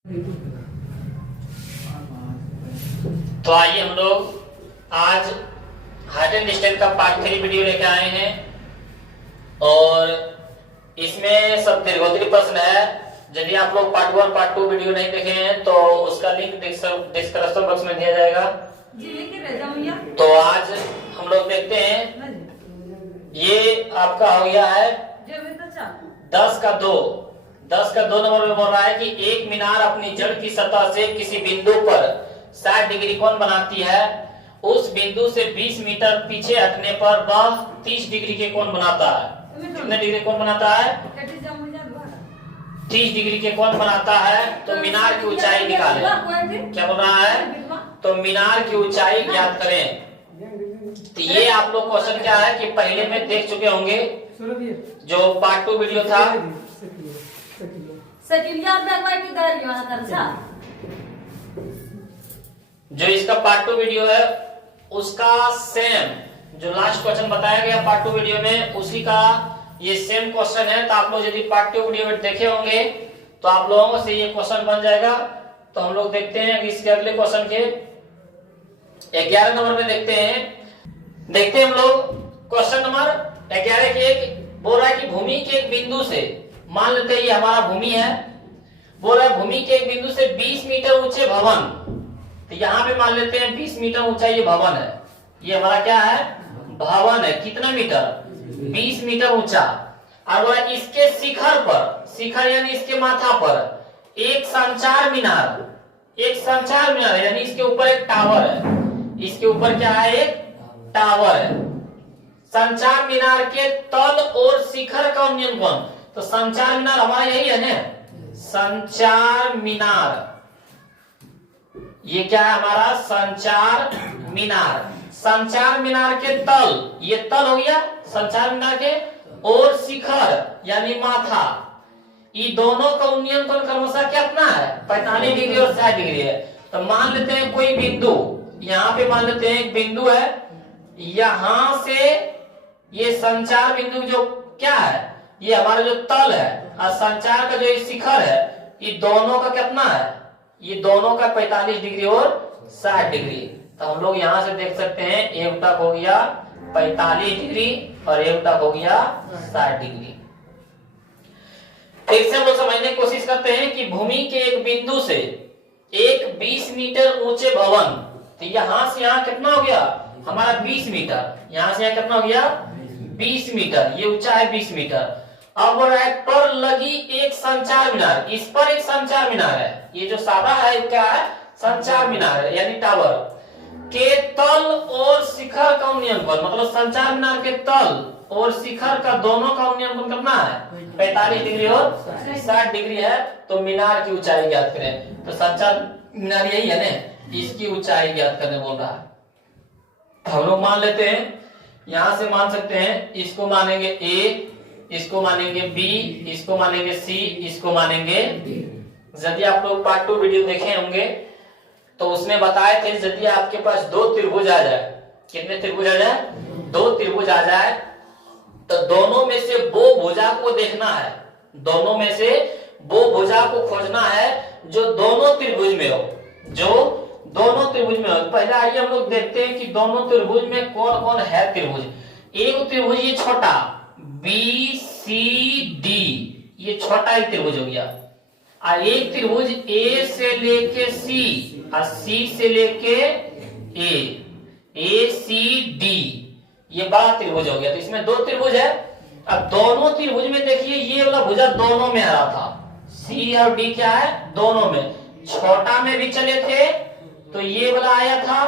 तो आइए हम लोग आज हाइट एंड डिस्टेंस का पार्ट 3 वीडियो लेके आए हैं और इसमें सब दीर्घोत्तरी प्रश्न है। यदि आप लोग पार्ट 1 पार्ट 2 वीडियो नहीं देखे हैं तो उसका लिंक डिस्क्रिप्शन बॉक्स में दिया जाएगा। तो आज हम लोग देखते हैं, ये आपका हो गया है 10 का 2 नंबर में बोल रहा है कि एक मीनार अपनी जड़ की सतह से किसी बिंदु पर 60 डिग्री कोण बनाती है। उस बिंदु से 20 मीटर पीछे हटने पर वह 30 डिग्री के कोण बनाता है। कितने डिग्री कोण बनाता है? 30 डिग्री के कोण बनाता है। तो मीनार की ऊंचाई निकालें। क्या बोल रहा है? तो मीनार की ऊंचाई ज्ञात करें। तो ये आप लोग क्वेश्चन क्या है कि पहले में देख चुके होंगे, जो पार्ट 2 वीडियो था। जो इसका पार्ट 2 वीडियो है उसका सेम जो लास्ट क्वेश्चन बताया गया पार्ट 2 वीडियो में, उसी का ये सेम क्वेश्चन है। तो आप लोग यदि पार्ट 2 वीडियो में देखे होंगे तो आप लोगों से ये क्वेश्चन बन जाएगा। तो हम लोग देखते हैं इसके अगले क्वेश्चन के 11 नंबर में देखते हैं हम लोग क्वेश्चन नंबर 11 के एक बोल रहा है कि भूमि के एक बिंदु से, मान लेते हैं ये हमारा भूमि है, बोल रहा है भूमि के एक बिंदु से 20 मीटर ऊंचे भवन। तो यहाँ पे मान लेते हैं 20 मीटर ऊंचा ये भवन है। ये हमारा क्या है? भवन है। कितना मीटर? 20 मीटर ऊंचा। और बोला इसके शिखर पर, शिखर यानी इसके माथा पर एक संचार मीनार यानी इसके ऊपर एक टावर है। इसके ऊपर क्या है? एक टावर है। संचार मीनार के तल और शिखर का उन्नयन। तो संचार मीनार हमारा यही है ना, संचार मीनार। ये क्या है हमारा? संचार मीनार। संचार मीनार के तल, ये तल हो गया संचार मीनार के, और शिखर यानी माथा, ये दोनों का उन्नयन कोण क्रमशः कितना है? 45 डिग्री और 60 डिग्री है। तो मान लेते हैं कोई बिंदु, यहाँ पे मान लेते हैं एक बिंदु है, यहां से ये संचार बिंदु जो क्या है, ये हमारा जो तल है और संचार का जो शिखर है, ये दोनों का कितना है? ये दोनों का 45 डिग्री और 60 डिग्री। तो हम लोग यहां से देख सकते हैं एक तक हो गया 45 डिग्री और एक तक हो गया 60 डिग्री। फिर से हम लोग समझने की कोशिश करते हैं कि भूमि के एक बिंदु से एक 20 मीटर ऊंचे भवन, तो यहां से यहां कितना हो गया हमारा? 20 मीटर। यहां से यहां कितना हो गया? 20 मीटर। ये ऊंचा है 20 मीटर। अब रैक पर लगी एक संचार मीनार, इस पर एक संचार मीनार है। ये जो सादा है क्या है? संचार मीनार है यानी टावर के तल और शिखर का उन्नयन कोण, मतलब संचार मीनार के तल और शिखर का दोनों का उन्नयन कोण कितना है? 45 डिग्री और 60 डिग्री है। तो मीनार की ऊंचाई ज्ञात करें। तो संचार मीनार यही है ना, इसकी ऊंचाई ज्ञात करने बोल रहा है। हम लोग मान लेते हैं, यहां से मान सकते हैं, इसको मानेंगे ए, इसको मानेंगे बी, इसको मानेंगे सी, इसको मानेंगे डी। यदि आप लोग पार्ट 2 वीडियो देखे होंगे तो उसमें बताए थे यदि आपके पास 2 त्रिभुज आ जाए, कितने त्रिभुज आ जाए? 2 त्रिभुज आ जाए, तो दोनों में से वो भुजा को देखना है, दोनों में से वो भुजा को खोजना है जो दोनों त्रिभुज में हो, जो दोनों त्रिभुज में हो। पहले आइए हम लोग देखते हैं कि दोनों त्रिभुज में कौन कौन है त्रिभुज। एक त्रिभुज ये छोटा BCD, ये छोटा एक त्रिभुज हो गया, और एक त्रिभुज A से लेके C और C से लेके A, ACD, ये बड़ा त्रिभुज हो गया। तो इसमें 2 त्रिभुज है। अब दोनों त्रिभुज में देखिए ये वाला भुजा दोनों में आ रहा था, C और D क्या है? दोनों में। छोटा में भी चले थे तो ये वाला आया था,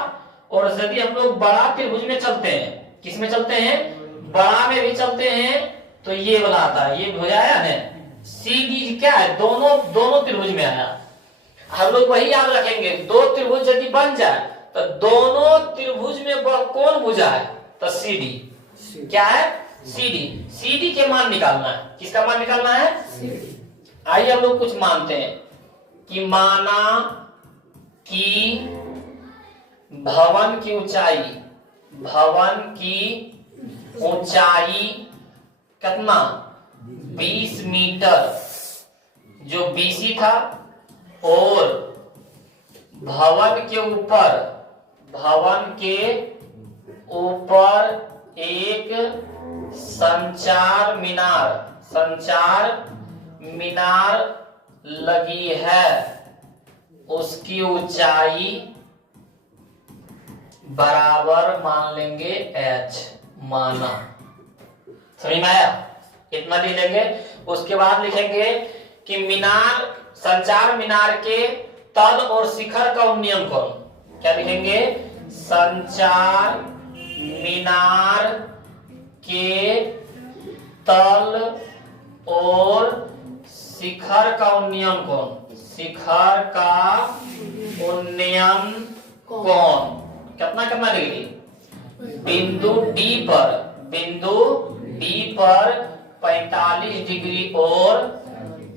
और यदि हम लोग बड़ा त्रिभुज में चलते हैं, किस में चलते हैं? बड़ा में भी चलते हैं, तो ये वाला आता है, ये भुजा आया ना CD क्या है? दोनों त्रिभुज में आया। हम लोग वही याद रखेंगे, 2 त्रिभुज यदि बन जाए तो दोनों त्रिभुज में कौन भुजा है? तो CD क्या है? CD के मान निकालना है। किसका मान निकालना है? आइए हम लोग कुछ मानते हैं कि माना कि भवन की ऊंचाई कितना? 20 मीटर। जो BC था और भवन के ऊपर एक संचार मीनार लगी है, उसकी ऊंचाई बराबर मान लेंगे h माना। समझ में आया? इतना लिख लेंगे। उसके बाद लिखेंगे कि संचार मीनार के तल और शिखर का उन्नयन कौन। क्या लिखेंगे? संचार मीनार के तल और शिखर का उन्नयन कौन। शिखर का उन्नयन कौन कितना डिग्री? बिंदु डी पर 45 डिग्री और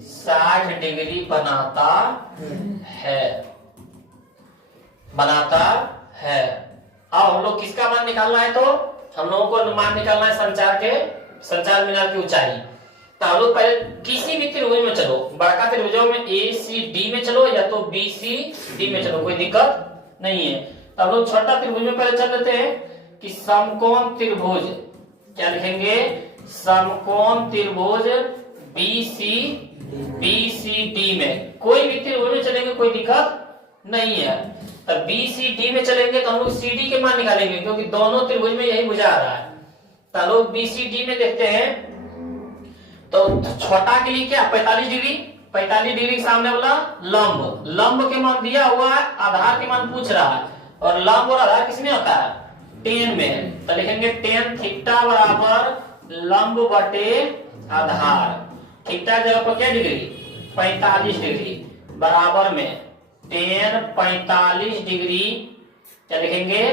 60 डिग्री बनाता है। अब हम लोग किसका मान निकालना है? तो हम लोगों को मान निकालना है संचार मीनार की ऊंचाई। तो हम लोग पहले किसी भी त्रिभुज में चलो, बड़का त्रिभुजों में ACD में चलो या तो BCD में चलो, कोई दिक्कत नहीं है। तो हम लोग छोटा त्रिभुज में पहले चल लेते हैं कि समकोण त्रिभुज। क्या लिखेंगे? समकोण त्रिभुज BCD में। कोई भी त्रिभुज में चलेंगे कोई दिक्कत नहीं है। तो BCD में चलेंगे तो हम लोग CD के मान निकालेंगे, क्योंकि दोनों त्रिभुज में यही बुझा रहा है। तो हम लोग BCD में देखते हैं। तो छोटा के लिए क्या 45 डिग्री के सामने वाला लंब के मान दिया हुआ है, आधार के मान पूछ रहा है। और लंब और आधार किसमें होता है? tan में। तो लिखेंगे tan थीटा बराबर लंब बटे आधार। थीटा जगह पर क्या डिग्री? 45 डिग्री बराबर में tan 45 डिग्री। क्या लिखेंगे?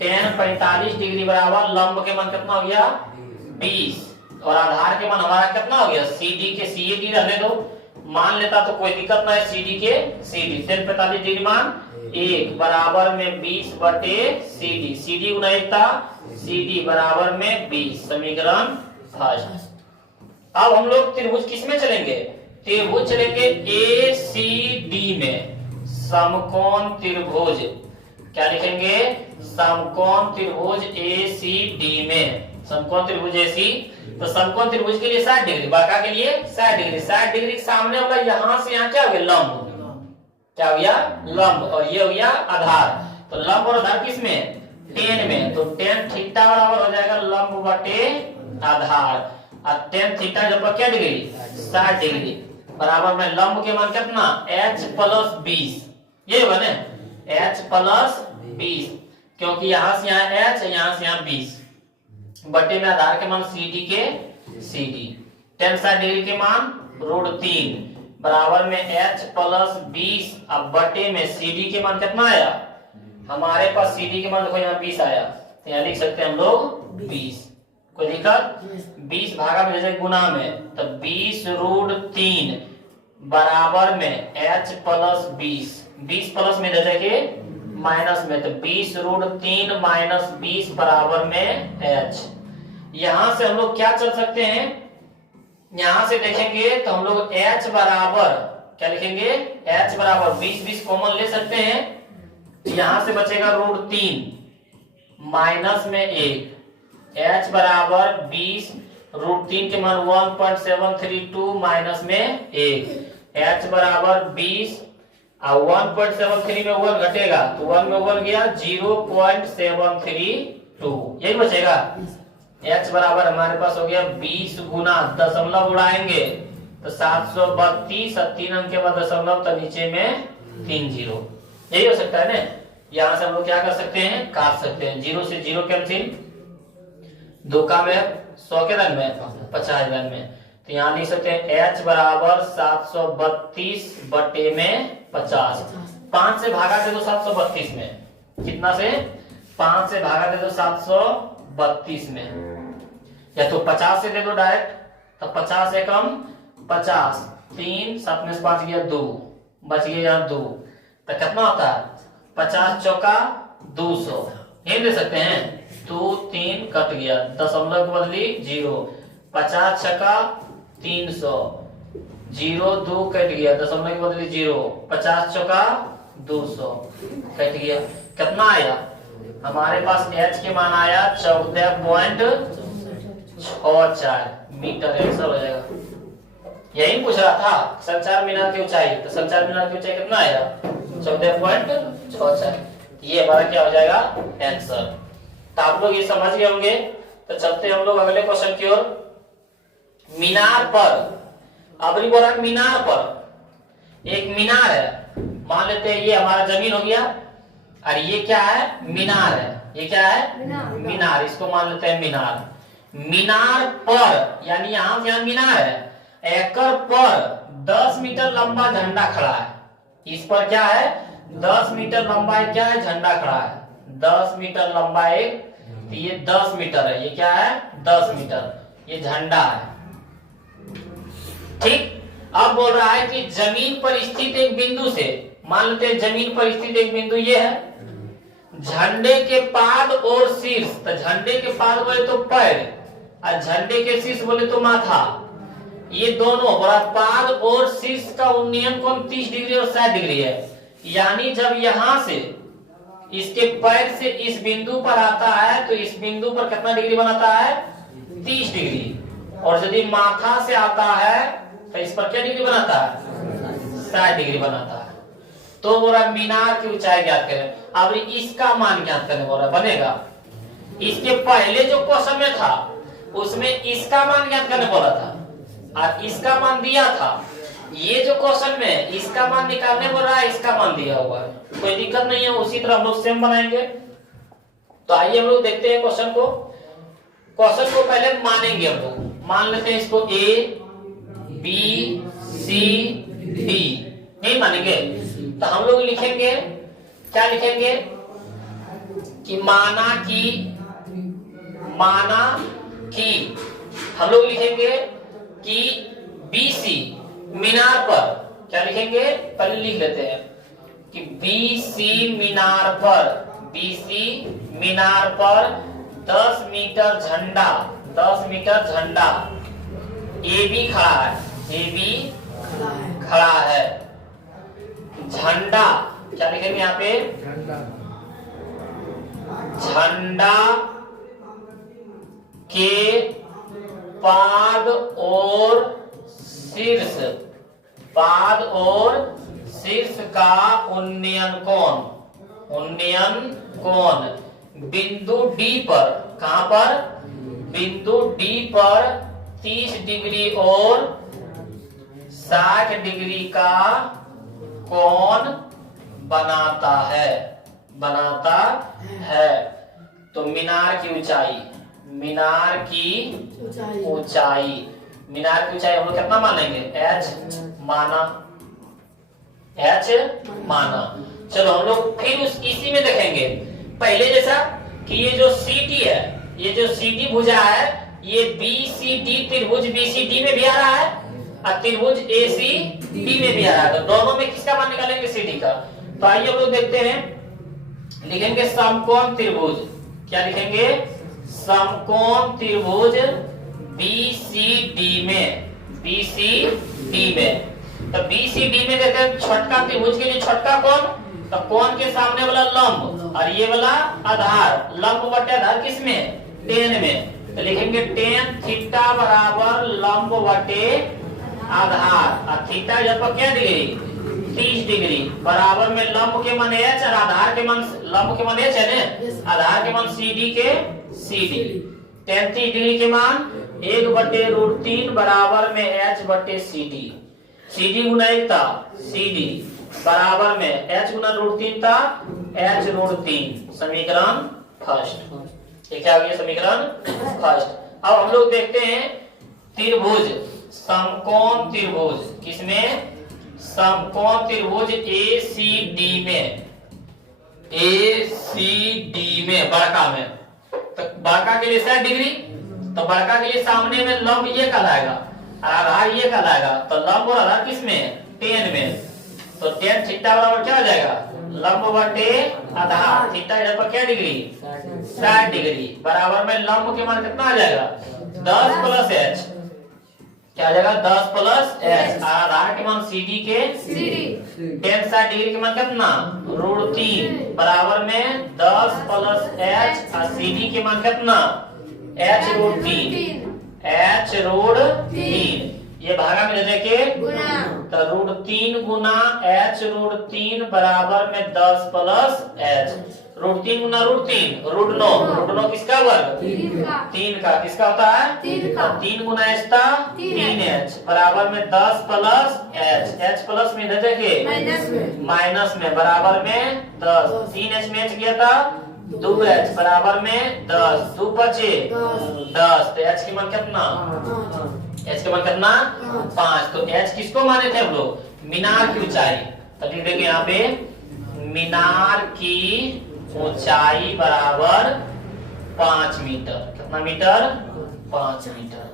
tan 45 डिग्री बराबर लंब के मान कितना हो गया? 20 और आधार के मान हमारा कितना हो गया? CD के CAD रहने दो, मान लेता तो कोई दिक्कत ना है। CD के CD tan 45 डिग्री मान 1 बराबर में 20 बटे CD गुना 1 था, CD बराबर में 20। समीकरण फर्स्ट। अब हम लोग त्रिभुज किस में चलेंगे? त्रिभुज चलेंगे ACD में। समकोण त्रिभुज क्या लिखेंगे? समकोण त्रिभुज ACD में। समकोण त्रिभुज AC। तो समकोण त्रिभुज के लिए 60 डिग्री, बाका के लिए 60 डिग्री। 60 डिग्री के सामने वाला यहां से यहां क्या हो गया? लंब। क्या हो गया? लंब। और ये हो गया आधार। तो लंब और आधार किस में? tan में। तो tan थीटा बराबर हो जाएगा लंब बटे आधार। और tan थीटा जब पर क्या डिग्री? 60 डिग्री बराबर में लंब के मान कितना? h + 20। ये बने h + 20, क्योंकि यहां से यहां h, यहां से यहां 20 बटे में आधार के मान CD के CD। tan 60 डिग्री के मान √3 बराबर में h + 20। अब बटे में CD के मान कितना आया? हमारे पास CD के मान देखो यहाँ 20 आया, तो यहाँ लिख सकते हैं हम लोग 20। कोई दिक्कत? 20 भागा में जैसे गुना में, तो 20 √3 बराबर में h + 20। 20 प्लस में जैसे कि माइनस में, तो 20 √3 - 20 बराबर में h। यहां से हम लोग क्या चल सकते हैं? यहां से देखेंगे तो हम लोग h बराबर क्या लिखेंगे? h बराबर 20 कॉमन ले सकते हैं। यहां से बचेगा √3 माइनस में 1। h बराबर 20 √3 के मान 1.732 माइनस में 1। h बराबर 20 और 1.73 में 1 घटेगा तो 1 में 1 गया 0.732, यही बचेगा। h बराबर हमारे पास हो गया 20 गुना दशमलव उड़ाएंगे तो 732 और 3 अंक के बाद दशमलव तो नीचे में 3 जीरो, यही हो सकता है ना। यहां से हम लोग क्या कर सकते हैं? काट सकते हैं। 0 से 0 कैंसिल, 2 का में 100 के रन में 50 रन में, तो यहाँ लिख सकते हैं h बराबर 732 बटे में 50। 5 से भागा दे दो 732 में, कितना से? 5 से भागा दे दो 732 में, या तो 50 से दे दो डायरेक्ट, तो 50 से कम 50, 3 7 में 5 गया 2, बच गया यहाँ 2, तो कितना होता है? 50 चौका 200, ये दे सकते हैं। 2 3 कट गया, दशमलव की बदली 0, 50 छक्का 300, जीरो दो कट गया, दशमलव के बदले जीरो, 50 चौका 200 कट गया। कितना आया हमारे पास h के मान आया 14.64 मीटर। आंसर हो जाएगा। यही पूछ रहा था संचार मीनार की ऊंचाई, तो संचार मीनार की ऊंचाई कितना आएगा 14.64। ये हमारा क्या हो जाएगा आंसर। तो आप लोग ये समझ गए होंगे। तो चलते हम लोग अगले क्वेश्चन की ओर। मीनार पर, अबरी बोला मीनार पर एक मीनार है, मान लेते हैं ये हमारा जमीन हो गया और ये क्या है मीनार है। ये क्या है मीनार, इसको मान लेते हैं मीनार। मीनार पर यानी यहां से यहां मीनार है, एकड़ पर 10 मीटर लंबा झंडा खड़ा है। इस पर क्या है 10 मीटर लंबा एक क्या है झंडा खड़ा है। 10 मीटर लंबा एक, तो ये 10 मीटर है, ये क्या है 10 मीटर, ये झंडा है। ठीक। अब बोल रहा है कि जमीन पर स्थित एक बिंदु से, मान लेते हैं जमीन पर स्थित एक बिंदु ये है, झंडे के पाद और शीर्ष, तो झंडे के पाद बोले तो पैर और झंडे के शीर्ष बोले तो माथा, ये दोनों बड़ा पाद और शीर्ष का उन्नयन कोण 30 डिग्री और 60 डिग्री है। यानी जब यहां से इसके पैर से इस बिंदु पर आता है तो इस बिंदु पर कितना डिग्री बनाता है 30 डिग्री, और यदि माथा से आता है तो इस पर क्या डिग्री बनाता है 60 डिग्री बनाता है। तो बोला मीनार की ऊंचाई ज्ञात करें। अब इसका मान ज्ञात करने बोला बनेगा। इसके पहले जो क्वेश्चन में था उसमें इसका मान ज्ञात करने बोला था और इसका मान दिया था। ये जो क्वेश्चन में इसका मान निकालने बोल रहा है, इसका मान दिया हुआ है, कोई दिक्कत नहीं है। उसी तरह हम लोग सेम बनाएंगे। तो आइए हम लोग देखते हैं क्वेश्चन को। क्वेश्चन को पहले मानेंगे हम लोग, मान लेते हैं इसको ए बी सी डी, नहीं मानेंगे तो हम लोग लिखेंगे, क्या लिखेंगे कि माना कि हम लोग लिखेंगे कि बीसी मीनार पर, क्या लिखेंगे पहले लिख लेते हैं कि बीसी मीनार पर 10 मीटर झंडा ए बी खड़ा है। झंडा क्या लिखेंगे यहाँ पे झंडा के पाद और शीर्ष का उन्नयन कोण बिंदु डी पर, कहां पर बिंदु डी पर 30 डिग्री और 60 डिग्री का कोण बनाता है। तो मीनार की ऊंचाई हम लोग कितना मानेंगे h माना। चलो हम लोग फिर इसी में देखेंगे पहले जैसा कि ये जो सीटी है, ये जो सीटी भुजा है, ये बीसीडी त्रिभुज बीसीडी में भी आ रहा है और त्रिभुज एसीडी में भी आ रहा है। तो दोनों में किसका मान निकालेंगे सीडी का। तो आइए हम लोग देखते हैं, लिखेंगे समकोण त्रिभुज, क्या लिखेंगे समकोण त्रिभुज बीसीडी में। तो बीसीडी में देखते हैं छोटका त्रिभुज के लिए छोटका कोण, तो कोण के सामने वाला लंब और ये वाला आधार, लंब बटे आधार किसमें टेन में। तो लिखेंगे टेन थीटा बराबर लंब बटे आधार, और थीटा यहाँ पर क्या डिग्री 30 डिग्री, बराबर में लंब के मान h और आधार के मान, लंब के मान h है ना, आधार के मान CD के CD। 30 डिग्री के मान 1/√3 बराबर में h बटे CD। CD गुना 1 था CD बराबर में h गुना √3 था h√3। समीकरण फर्स्ट, ये क्या हो गया समीकरण फर्स्ट। अब हम लोग देखते हैं त्रिभुज, समकोण त्रिभुज, किसमें समकोण त्रिभुज ACD में बड़का में। तो बड़का के लिए 60 डिग्री, तो बड़का के लिए सामने में लंब ये कहलाएगा और आधार ये कहलाएगा। तो लंब और आधार किसमें 10 में। तो 10 थीटा बराबर क्या हो जाएगा लंब बटे आधार, थीटा यहाँ पर क्या डिग्री 60 डिग्री, बराबर में लंब के मान कितना आ जाएगा 10 + h, क्या आ जाएगा 10 प्लस एच। आधार के मान CD के टेन साइड डिग्री के मान कितना √3 बराबर में 10 प्लस एच और CD के मान कितना h√3 h√3। ये भागा में दे के तो √3 गुना h√3 बराबर में 10 प्लस h। √3 गुना √3 √9 किसका वर्ग 3 का किसका होता है 3 गुना h था 3h बराबर में 10 प्लस h प्लस में इधर देखिए माइनस में बराबर में 10 3h में h गया था 2h बराबर में 10 2 बचे 10 तो h की मान कितना h के मान कितना 5। तो h किसको माने थे हम लोग मीनार की ऊंचाई। तो लिख देंगे यहाँ पे मीनार की ऊंचाई बराबर 5 मीटर। कितना मीटर 5 मीटर।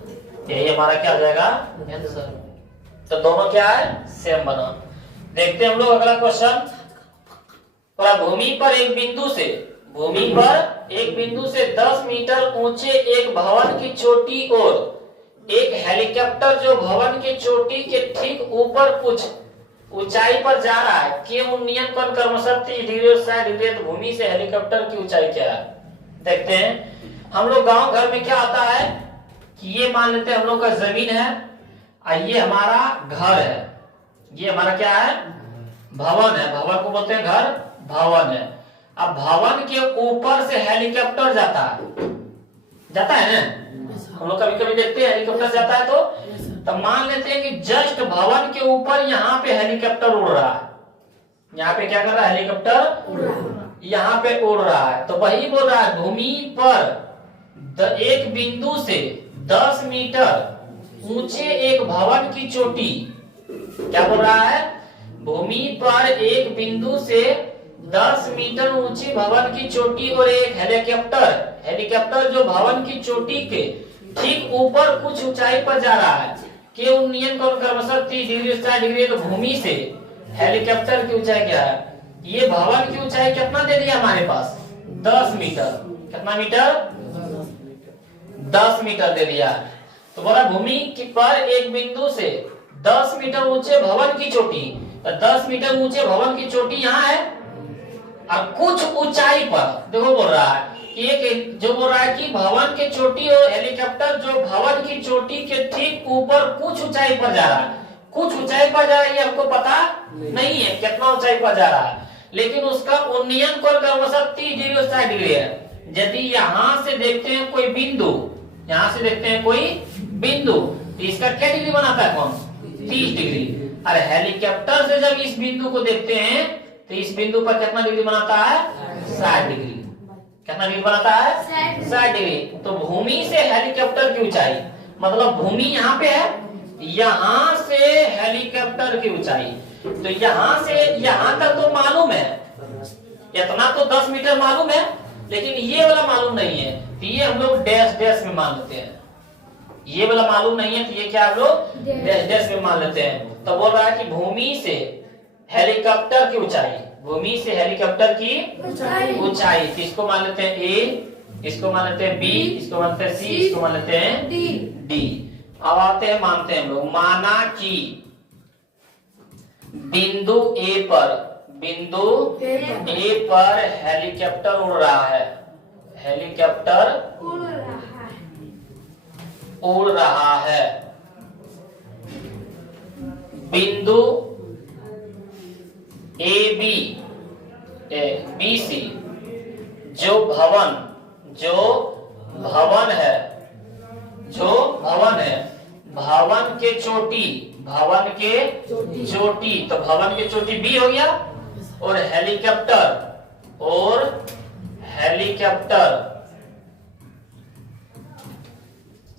यही हमारा क्या हो जाएगा आंसर। तो दोनों क्या है सेम बना। देखते हैं हम लोग अगला क्वेश्चन। भूमि पर एक बिंदु से 10 मीटर ऊंचे एक भवन की चोटी और एक हेलीकॉप्टर जो भवन की चोटी के ठीक ऊपर कुछ ऊंचाई पर जा रहा है के उन्नयन कोण क्रमशः 30 डिग्री और 60 डिग्री। तो भूमि से हेलीकॉप्टर की ऊंचाई क्या है देखते हैं। हम लोग गांव घर में क्या आता है कि ये मान लेते हैं हम लोग का जमीन है और ये हमारा घर है। ये हमारा क्या है भवन है। भवन को बोलते हैं घर भवन है। अब भवन के ऊपर से हेलीकॉप्टर जाता है ना हम लोग कभी कभी देखते हैं हेलीकॉप्टर जाता है। तो मान लेते हैं कि जस्ट भवन के ऊपर यहाँ पे हेलीकॉप्टर उड़ रहा है। यहाँ पे क्या कर रहा है हेलीकॉप्टर यहाँ पे उड़ रहा है। तो वही बोल रहा है भूमि पर एक बिंदु से 10 मीटर ऊंचे एक भवन की चोटी। क्या बोल रहा है भूमि पर एक बिंदु से 10 मीटर ऊंची भवन की चोटी और एक हेलीकॉप्टर जो भवन की चोटी के ठीक ऊपर कुछ ऊंचाई पर जा रहा है के उन्नयन कोण क्रमशः 30 डिग्री 60 डिग्री। तो भूमि से हेलीकॉप्टर की ऊंचाई क्या है ये भवन की ऊंचाई कितना दे दिया हमारे पास 10 मीटर। कितना मीटर 10 मीटर दे दिया। तो बोला भूमि पर एक बिंदु से 10 मीटर ऊंचे भवन की चोटी। तो 10 मीटर ऊंचे भवन की चोटी यहाँ है और कुछ ऊंचाई पर देखो बोल रहा है एक जो बोल रहा है कि भवन की चोटी और हेलीकॉप्टर जो भवन की चोटी के ठीक ऊपर कुछ ऊंचाई पर जा रहा है। कुछ ऊंचाई पर जा रहा है ये हमको पता नहीं है कितना ऊंचाई पर जा रहा है लेकिन उसका उन्नयन कोण क्रमशः 30 डिग्री और 60 डिग्री है। यदि यहाँ से देखते हैं कोई बिंदु तो इसका क्या डिग्री बनाता है कौन 30 डिग्री। अरे हेलीकॉप्टर से जब इस बिंदु को देखते हैं तो इस बिंदु पर कितना डिग्री बनाता है 60 डिग्री। कितना डिग्री बनाता है 60 डिग्री। तो भूमि से हेलीकॉप्टर की ऊंचाई मतलब भूमि यहाँ पे है यहाँ से हेलीकॉप्टर की ऊंचाई। तो यहाँ से यहाँ तक तो मालूम है इतना तो 10 मीटर मालूम है लेकिन ये वाला मालूम नहीं है। तो ये हम लोग डैश डैश में मान लेते हैं। ये वाला मालूम नहीं है तो ये क्या हम लोग डैश डैश में मान लेते हैं। तो बोल रहा है कि भूमि से हेलीकॉप्टर की ऊंचाई भूमि से हेलीकॉप्टर की ऊंचाई किसको मान लेते हैं ए इसको मान लेते हैं बी इसको मानते हैं सी इसको मान लेते हैं डी। अब आते हैं मानते हैं हम लोग। माना कि बिंदु ए पर हेलीकॉप्टर उड़ रहा है। हेलीकॉप्टर उड़ रहा है। बिंदु बी सी जो भवन है भवन के चोटी तो भवन के चोटी बी हो गया और हेलीकॉप्टर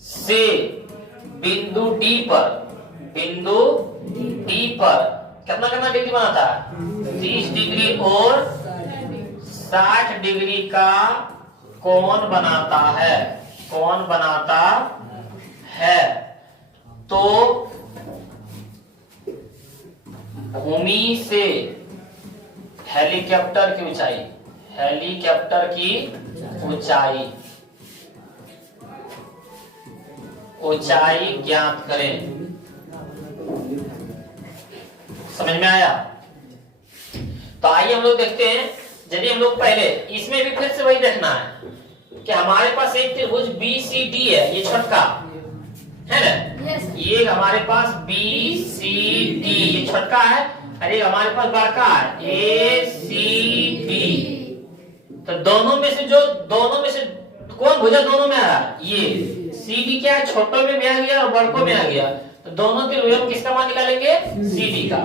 से बिंदु डी पर कितना डिग्री बनाता है 30 डिग्री और 60 डिग्री का कोण बनाता है। तो भूमि से हेलीकॉप्टर की ऊंचाई ऊंचाई ज्ञात करें। समझ में आया? तो आइए हम लोग देखते हैं। यदि हम लोग पहले इसमें भी फिर से वही देखना है कि हमारे पास एक त्रिभुज BCD है, ये छोटका है ना, ये हमारे पास BCD ये छोटका है, और ये हमारे पास बड़का है ACD। तो दोनों में से कौन भुजा दोनों में आ रहा है? ये CD क्या है, छोटों में भी आ गया और बड़कों में आ गया। तो दोनों त्रिभुजों में किसका मान निकालेंगे? CD का।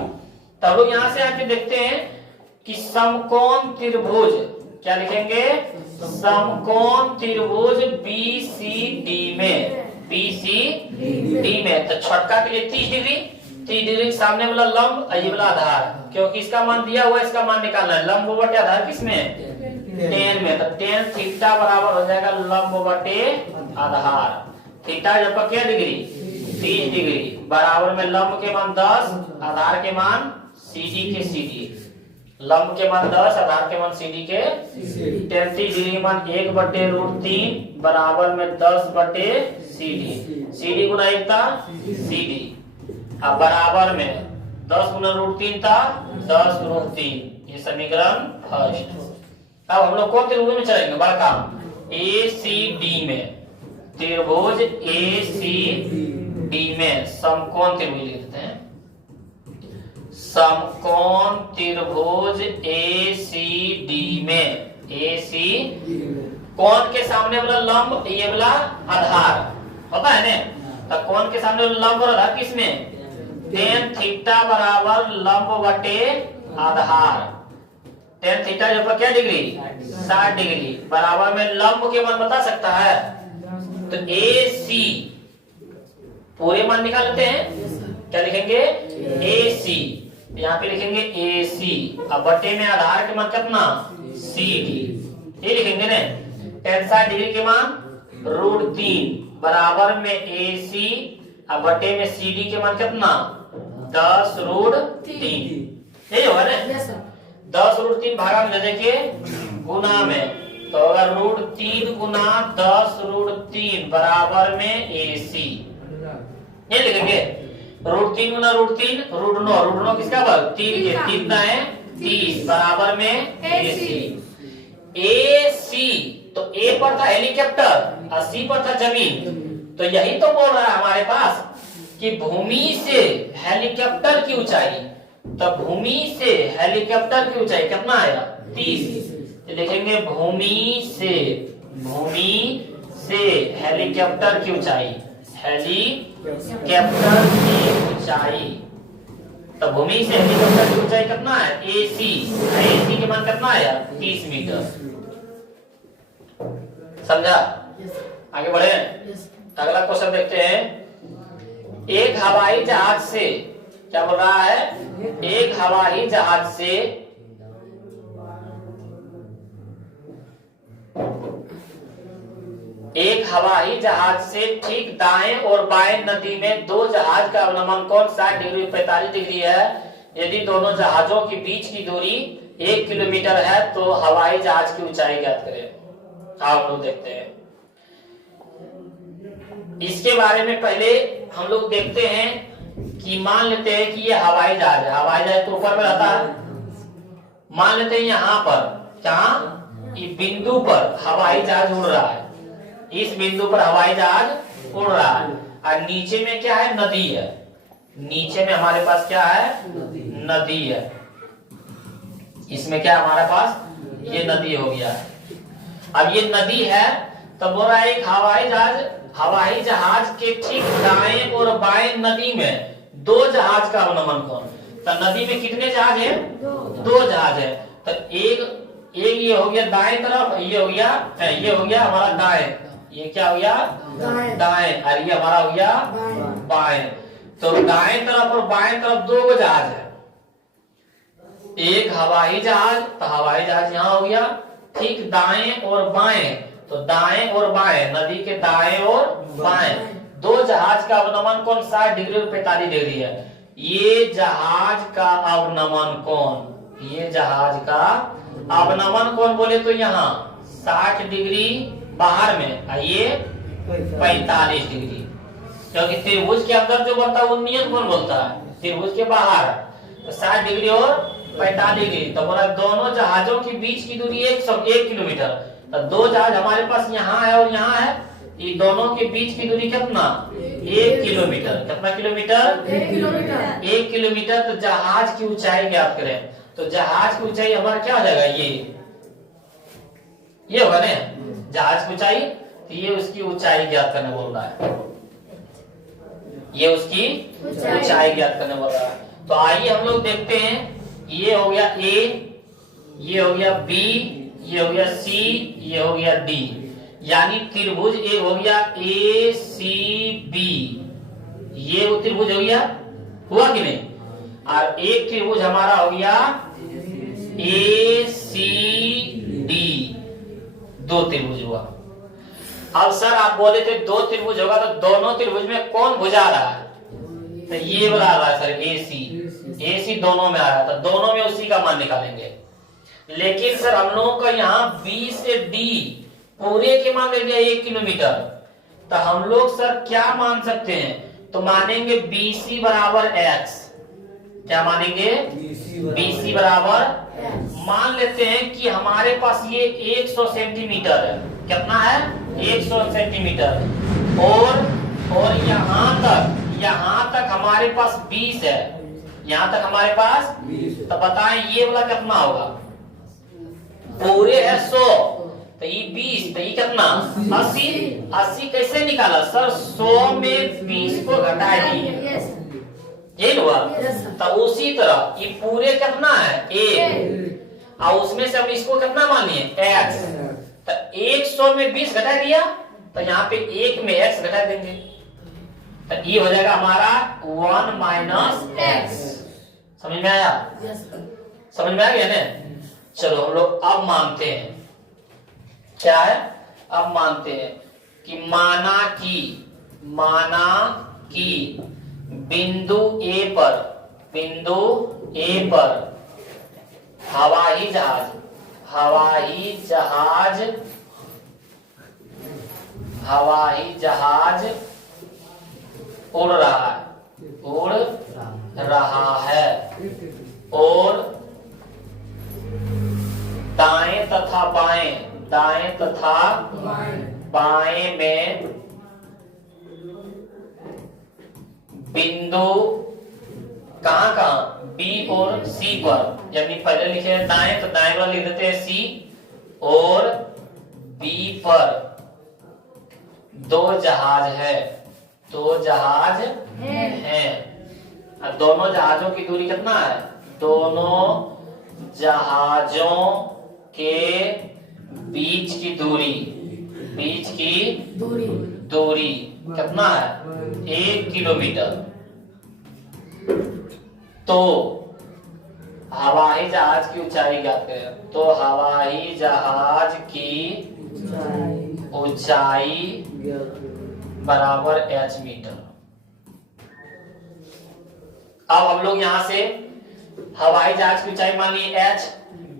तब लोग यहां से आके देखते हैं कि समकोण त्रिभुज, क्या लिखेंगे? समकोण त्रिभुज BCD में। तो छोटका के लिए 30 डिग्री, 30 डिग्री सामने वाला लंब और ये वाला आधार, क्योंकि इसका मान दिया हुआ है, इसका मान निकालना है। लंब बटे आधार किसमें? tan में। तो tan थीटा बराबर हो जाएगा लंब बटे आधार। थीटा जब क्या डिग्री? 30 डिग्री, बराबर में लंब के मान 10, आधार के मान CD के CD। लंब के मान 10, आधार के मान CD के 33 डिग्री मान 1/√3 बराबर में 10/CD। CD गुना 1 था CD, अब बराबर में 10 गुना √3 था 10√3। ये समीकरण फर्स्ट। अब हम लोग कौन त्रिभुज में चलेंगे? बड़का ACD में। त्रिभुज ACD में समकोण त्रिभुज लिख देते हैं। समकोण त्रिभुज ACD में। AC कोण के सामने वाला लंब, ये वाला आधार पता है ना? तो कोण के सामने वाला लंब और आधार किसमें? tan थीटा बराबर लंब बटे आधार। tan थीटा जो क्या डिग्री? 60 डिग्री, बराबर में लंब के मान बता सकता है। तो AC पूरे मान निकाल लेते हैं। क्या लिखेंगे? AC। यहाँ पे लिखेंगे AC, अब बटे में आधार के मान कितना? CD। ये लिखेंगे ना। tan 60 डिग्री के मान √3 बराबर में AC, अब बटे में CD के मान कितना? 10√3। यही होगा ना? 10√3 भागा में देखिए गुना में, तो अगर √3 गुना 10√3 बराबर में AC। ये लिखेंगे √3 गुना √3 √9 किसका वर्ग? 3 के 3 दाएं 30 बराबर में AC। तो A पर था हेलीकॉप्टर और C पर था जमीन। तो यही तो बोल रहा है हमारे पास कि भूमि से हेलीकॉप्टर की ऊंचाई, तो भूमि से हेलीकॉप्टर की ऊंचाई कितना आया? 30। तो लिखेंगे भूमि से हेलीकॉप्टर की ऊंचाई, हेलीकॉप्टर की ऊंचाई। तो भूमि से हेलीकॉप्टर की ऊंचाई कितना है? AC के मान कितना आया? 30 मीटर। समझा? आगे बढ़े। अगला क्वेश्चन देखते हैं। एक हवाई जहाज से, क्या बोल रहा है? एक हवाई जहाज से ठीक दाएं और बाएं नदी में दो जहाज का अवनमन कोण 60 डिग्री 45 डिग्री है। यदि दोनों जहाजों के बीच की दूरी 1 किलोमीटर है तो हवाई जहाज की ऊंचाई ज्ञात करें। आप लोग देखते हैं। इसके बारे में पहले हम लोग देखते हैं कि मान लेते हैं कि ये हवाई जहाज है। हवाई जहाज तो ऊपर में रहता है। मान लेते हैं यहाँ पर, जहां इस बिंदु पर हवाई जहाज उड़ रहा है, इस बिंदु पर हवाई जहाज उड़ रहा है, और नीचे में क्या है? नदी है। नीचे में हमारे पास क्या है? नदी है। इसमें क्या हमारे पास? ये नदी हो गया है। अब ये नदी है तो बोल रहा है एक हवाई जहाज के ठीक दाएं और बाएं नदी में दो जहाज का अवनमन कोण। तो नदी में कितने जहाज है? दो जहाज है। तो एक ये हो गया दाएं तरफ, ये हो गया हमारा दाएं। ये क्या हो गया? दाएं। और ये हमारा हो गया बाएं। तो दाएं तरफ और बाएं तरफ दो जहाज है। एक हवाई जहाज, तो हवाई जहाज यहाँ हो गया। ठीक दाएं और बाएं, तो दाएं और बाएं, नदी के दाएं और बाएं दो जहाज का अवनमन कोण 60 डिग्री और 45 डिग्री है। ये जहाज का अवनमन कोण, ये जहाज का अवनमन कोण बोले तो यहाँ 60 डिग्री बाहर में, ये 45 डिग्री। क्योंकि त्रिभुज के अंदर जो बनता है वो नियत कोण बोलता है, त्रिभुज के बाहर तो 60 डिग्री और 45 डिग्री। तो बोला दोनों जहाजों के बीच की दूरी 1 किलोमीटर। तो दो जहाज हमारे पास यहाँ है और यहाँ है, ये दोनों के बीच की दूरी कितना 1 किलोमीटर। कितना किलोमीटर 1 किलोमीटर। 1 किलोमीटर। तो जहाज की ऊंचाई ज्ञात करें। तो जहाज की ऊंचाई हमारा क्या हो जाएगा, ये होगा ना जहाज की ऊंचाई। तो ये उसकी ऊंचाई ज्ञात करने बोल रहा है, ये उसकी ऊंचाई ज्ञात करने बोल रहा है। तो आइए हम लोग देखते हैं, ये हो गया ए, ये हो गया बी, ये हो गया सी, ये हो गया डी। यानी त्रिभुज एक हो गया ए सी बी, ये वो त्रिभुज हो गया, हुआ कि नहीं। और एक त्रिभुज हमारा हो गया ए सी डी, दो त्रिभुज हुआ। अब सर आप बोले थे दो त्रिभुज होगा, तो दोनों त्रिभुज में कौन भुजा आ रहा है, तो ये वाला आ रहा है सर ए सी दोनों में आ रहा है। तो दोनों में उसी का मान निकालेंगे। लेकिन सर हम लोगों का यहाँ बी से डी पूरे के मान ले लिया 1 किलोमीटर। तो हम लोग सर क्या मान सकते हैं, तो मानेंगे BC बराबर x। क्या मानेंगे, BC बराबर, मान लेते हैं कि हमारे पास ये 100 सेंटीमीटर है। कितना है 100 सेंटीमीटर। और यहाँ तक हमारे पास 20 है, यहाँ तक हमारे पास 20। तो बताएं ये वाला कितना होगा, पूरे है 100, तो ये 20, तो ये कितना 80। 80 कैसे निकाला सर, 100 में 20 को घटा दिए, यही हुआ। तो उसी तरह ये पूरे कितना है 1, और उसमें से हम इसको कितना मानिए x। तो 100 में 20 घटा दिया, तो यहाँ पे 1 में x घटा देंगे, तो ये हो जाएगा हमारा 1 माइनस x। समझ में आया, समझ में आ गया ना। चलो हम लोग अब मानते हैं, क्या है, अब मानते हैं कि माना कि बिंदु ए पर हवाई जहाज उड़ रहा है और दाएं तथा बाएं में बिंदु कहां बी और सी पर, यानी पहले लिखे हैं दाएं, तो दाएं वाला लिख देते हैं सी, और बी पर दो जहाज हैं। अब दोनों जहाजों की दूरी कितना है, दोनों जहाजों के बीच की दूरी कितना है 1 किलोमीटर। तो हवाई जहाज की ऊंचाई ज्ञात करें। तो हवाई जहाज की ऊंचाई बराबर h मीटर। अब हम लोग यहां से हवाई जहाज की ऊंचाई मान लिए h,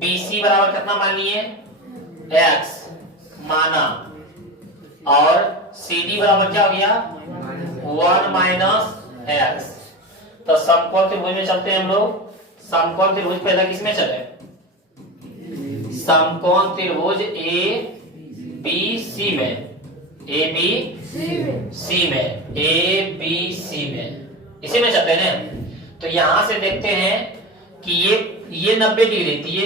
BC बराबर कितना मान लिए x माना, और CD बराबर क्या हो गया 1 माइनस x। तो समकोण त्रिभुज में चलते हैं हम लोग। समकोण त्रिभुज पहले किसमें चले, समकोण त्रिभुज ABC में, इसी में चलते हैं। तो यहां से देखते हैं कि ये 90 डिग्री थी, ये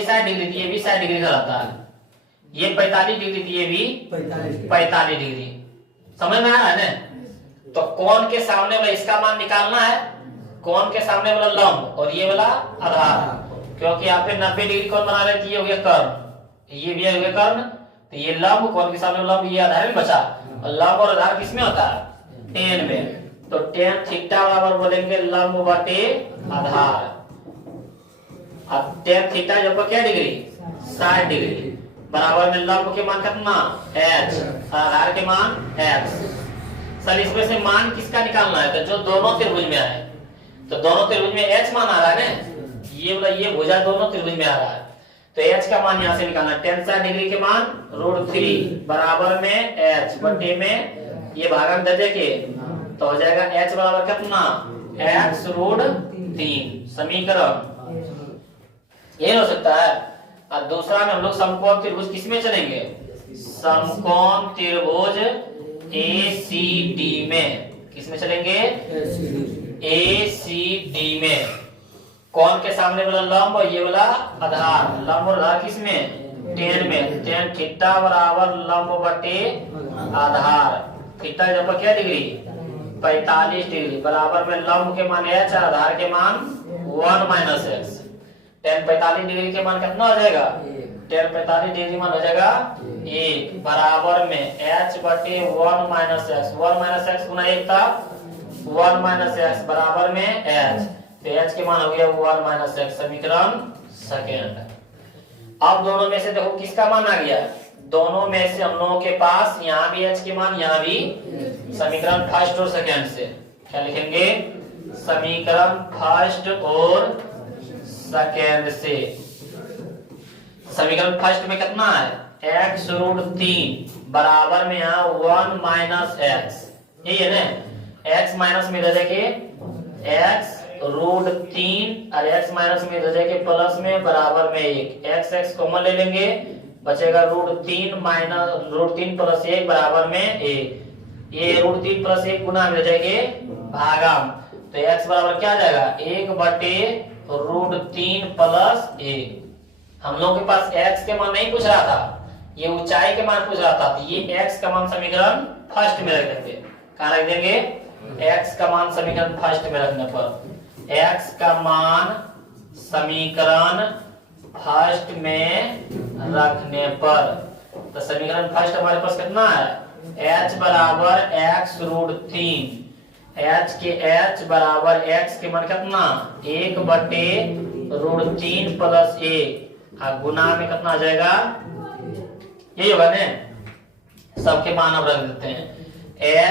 60 डिग्री थी, ये भी 60 डिग्री का रहता है। ये 45 डिग्री थी, ये भी 45 डिग्री। समझ में आया ना। तो कोण के सामने वाला इसका मान निकालना है, कोण के सामने वाला लंब और ये वाला आधार, क्योंकि यहाँ पे 90 डिग्री कोण बना रहे थे, ये हो गया कर्ण, ये भी हो गया कर्ण। तो ये लंब, कोण के सामने लंब, ये आधार में बचा। और लंब और आधार किसमें होता है टेन में। तो टेन थीटा बराबर बोलेंगे लंब बटे आधार। अब टेन थीटा जो क्या डिग्री 60 डिग्री बराबर में लंब के मान कितना h, आधार के मान x। सर इसमें से मान किसका निकालना है, तो जो दोनों त्रिभुज में आए। तो दोनों त्रिभुज में h मान आ रहा है ना, ये वाला ये भुजा दोनों त्रिभुज में आ रहा है। तो h का मान यहां से निकालना है। tan 60 डिग्री के मान √3 बराबर में h बटे में ये भागांक दे के तो हो जाएगा h बराबर कितना, x रूट 3 समीकरण ये हो सकता है। और दूसरा में हम लोग समकोण त्रिभुज किसमें चलेंगे, समकोण त्रिभुज ACD में, किसमें चलेंगे, ACD में। कौन के सामने वाला लंब और ये वाला आधार, लंब और आधार किसमें, tan में, tan थीटा बराबर लंब बटे आधार, थीटा जब क्या डिग्री 45 डिग्री, बराबर में लंब के मान h, आधार के मान 1 माइनस x। tan 45 डिग्री के मान कितना हो जाएगा, tan 45 डिग्री मान हो जाएगा 1, बराबर में h बटे 1 माइनस x, 1 माइनस x गुना 1 था 1 माइनस x बराबर में h, तो h के मान हो गया 1 माइनस x, समीकरण सेकेंड। अब दोनों में से देखो किसका मान आ गया, दोनों में से हम लोगों के पास यहाँ भी h के मान, यहाँ भी, समीकरण फर्स्ट और सेकेंड से क्या लिखेंगे, समीकरण फर्स्ट और सेकेंड से। समीकरण फर्स्ट में कितना है, x रूट 3 बराबर में यहाँ 1 माइनस x, यही है ना, x माइनस में रह जाके x रूट 3 और x माइनस में रह जाके प्लस में बराबर में 1, x कॉमन ले लेंगे, बचेगा रूट 3 माइनस रूट 3 प्लस 1 बराबर में 1, ये रूट 3 प्लस 1 गुना में रह जाएंगे भागम, तो x बराबर क्या आ जाएगा 1 बटे रूट 3 प्लस 1। हम लोग के पास x के मान नहीं पूछ रहा था, ये ऊंचाई के मान पूछ रहा था, तो ये x का मान समीकरण फर्स्ट में रख देंगे, कहाँ रख देंगे, x का मान समीकरण फर्स्ट में रखने पर, x का मान समीकरण फर्स्ट में रखने पर, तो समीकरण फर्स्ट हमारे पास कितना है, h बराबर x रूट 3, h के h बराबर x के मान कितना 1 बटे रूट 3 प्लस 1, गुना में कितना आ जाएगा, यही होगा ना, सबके मान अब रख देते हैं,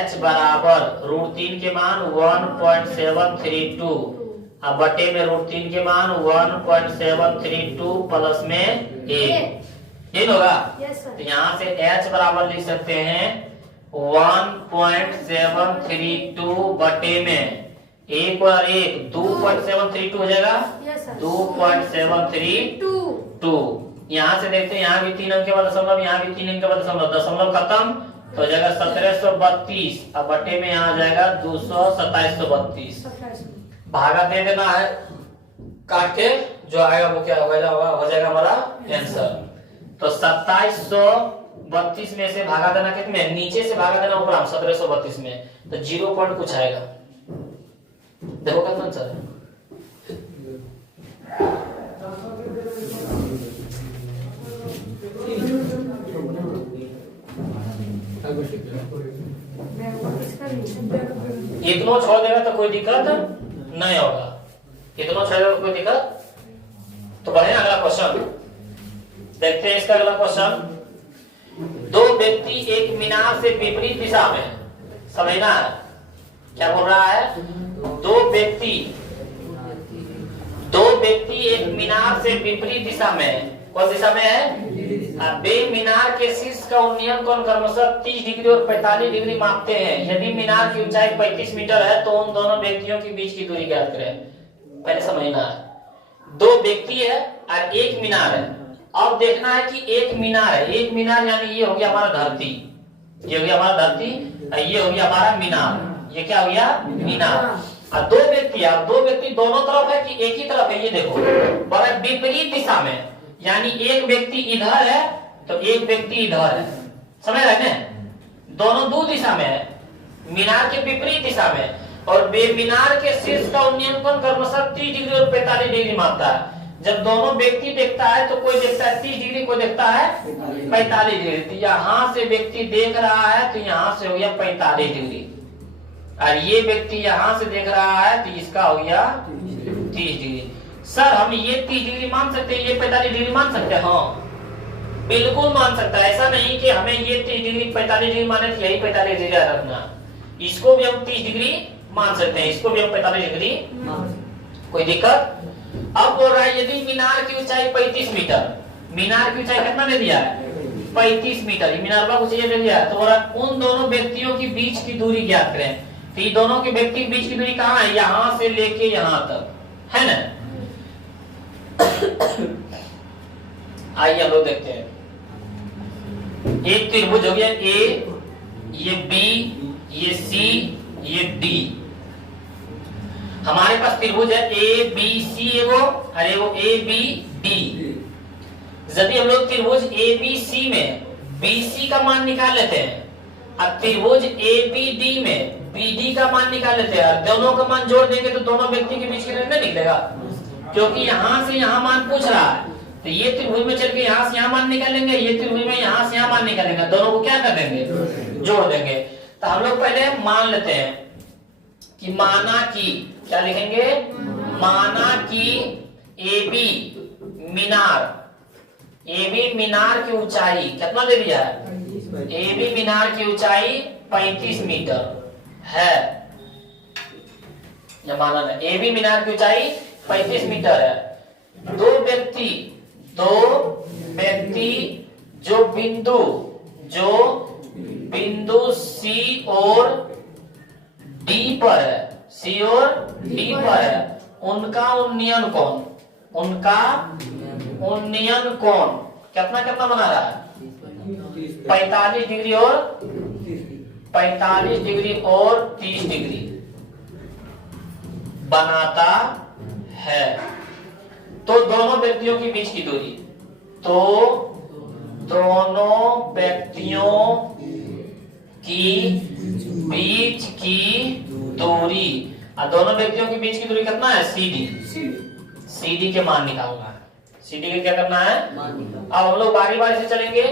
h बराबर रूट 3 के मान 1.732, अब बटे में रूट 3 के मान 1.732 प्लस में 1, यही होगा। तो यहाँ से h बराबर लिख सकते हैं 1.732 बटे में 1 और 1 2.732 हो जाएगा, 2.732। यहाँ से देखते हैं, यहाँ भी 3 अंक के बाद दशमलव, यहाँ भी 3 अंक के बाद दशमलव, दशमलव खत्म तो हो जाएगा 1732, अब बटे में यहाँ आ जाएगा 2732, भागा दे देना है काट के, जो आएगा वो क्या होगा, हो जाएगा हमारा आंसर। तो 2732 में से भागा देना कितने, नीचे से भागा देना ऊपर, 1732 में, तो 0 पॉइंट कुछ आएगा, देखो कितना आंसर है, इतना छोड़ देगा तो कोई दिक्कत नहीं होगा, इतना छोड़ देगा तो कोई दिक्कत। तो बढ़े अगला क्वेश्चन देखते हैं, इसका अगला क्वेश्चन, दो व्यक्ति एक मीनार से विपरीत दिशा में, समझना है क्या बोल रहा है, दो व्यक्ति एक मीनार से विपरीत दिशा में, कौन दिशा में है, वे मीनार के शीर्ष का उन्नयन कोण क्रमशः 30 डिग्री और 45 डिग्री मापते हैं, यदि मीनार की ऊंचाई 35 मीटर है तो उन दोनों व्यक्तियों के बीच की दूरी ज्ञात करें। पहले समझना है, दो व्यक्ति है और एक मीनार है, अब देखना है कि एक मीनार है, एक मीनार यानी ये हो गया हमारा धरती, ये हो गया हमारा धरती, ये हो गया हमारा मीनार, ये क्या हो गया मीनार, और दो व्यक्ति दोनों तरफ है कि एक ही तरफ है, ये देखो बड़ा विपरीत दिशा में, यानी एक व्यक्ति इधर है तो एक व्यक्ति इधर है, समझ रहे हैं, दोनों दो दिशा में है, मीनार के विपरीत दिशा में, और वे मीनार के शीर्ष का उन्नयन कोण क्रमशः 30 डिग्री और 45 डिग्री मापता है। जब दोनों व्यक्ति देखता है तो कोई देखता है 30 डिग्री, कोई देखता है 45 डिग्री, तो यहाँ से व्यक्ति देख रहा है तो यहाँ से हो गया 45 डिग्री, और ये व्यक्ति यहाँ से देख रहा है तो इसका हो गया 30 डिग्री। सर हम ये 30 डिग्री मान सकते हैं, ये 45 डिग्री मान सकते हैं, हाँ बिल्कुल मान सकता है, ऐसा नहीं कि हमें ये 30 डिग्री 45 डिग्री माने तो यही 45 डिग्री रखना, इसको भी हम 30 डिग्री मान सकते हैं, इसको भी हम 45 डिग्री, कोई दिक्कत। अब बोल रहा है यदि मीनार की ऊंचाई 35 मीटर, मीनार की ऊंचाई कितना दे दिया है 35 मीटर, मीनार का ऊंचाई दे दिया है, तो बोल रहा है उन दोनों व्यक्तियों के बीच की दूरी ज्ञात करें। तो ये दोनों के व्यक्ति के बीच की दूरी कहाँ है, यहां से लेके यहां तक, है ना। आइए हम लोग देखते हैं। एक त्रिभुज हो गया ए, ये बी, ये सी, ये डी। हमारे पास त्रिभुज है ए बी सी एगो और एगो ए बी डी। यदि हम लोग त्रिभुज ए बी सी में बी सी का मान निकाल लेते हैं और त्रिभुज ए बी डी में बी डी का मान निकाल लेते हैं और दोनों का मान जोड़ देंगे तो दोनों व्यक्ति के बीच की दूरी नहीं निकलेगा, क्योंकि यहां से यहां मान पूछ रहा है। तो ये त्रिभुज में चल के यहां से यहां मान निकालेंगे, ये त्रिभुज में यहां से यहां मान निकालेंगे, दोनों को क्या कर देंगे, जोड़ देंगे। तो हम लोग पहले मान लेते हैं कि माना कि क्या लिखेंगे, माना कि ए बी मीनार की ऊंचाई कितना दे दिया है, ए बी मीनार की ऊंचाई 35 मीटर है। जब माना ना ए बी मीनार की ऊंचाई 35 मीटर है। दो व्यक्ति जो बिंदु सी और डी पर है, उनका उन्नयन कोण कितना बना रहा है, 45 डिग्री और 30 डिग्री बनाता है। तो दोनों व्यक्तियों के बीच की दूरी, और दोनों व्यक्तियों के बीच की दूरी कितना है, CD के मान निकालना है। CD के क्या करना है, अब हम लोग बारी बारी से चलेंगे।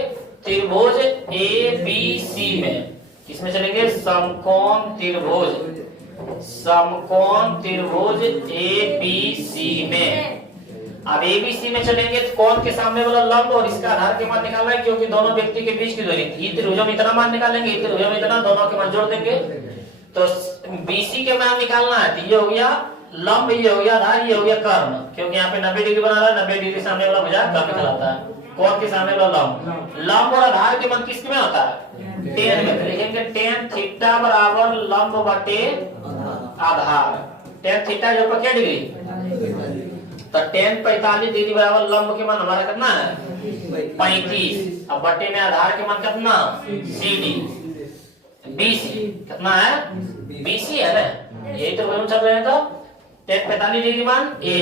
त्रिभुज ABC में किसमें चलेंगे, समकोण त्रिभुज ABC में। अब ABC में चलेंगे तो कोण के सामने वाला लंब और इसका आधार के मान निकालना है, क्योंकि दोनों व्यक्ति के बीच की दूरी। ये त्रिभुज में इतना मान निकालेंगे, ये त्रिभुज में इतना, दोनों के मान जोड़ देंगे। तो BC के मान निकालना है, तो ये हो गया लंब, ये हो गया आधार, ये हो गया कर्ण, क्योंकि यहाँ पे 90 डिग्री बना रहा है, 90 डिग्री सामने वाला भुजा कर्ण कहलाता है, कोण के सामने वाला लंब और आधार के मान किसके में होता है, tan में। लिखेंगे tan थीटा बराबर लंब बटे आधार। tan थीटा जो पर क्या डिग्री, तो tan 45 डिग्री बराबर लंब के मान हमारा कितना है 35, अब बटे में आधार के मान कितना CD। BC कितना है, BC है ना, यही तो चल रहे हैं। तो tan 45 डिग्री मान A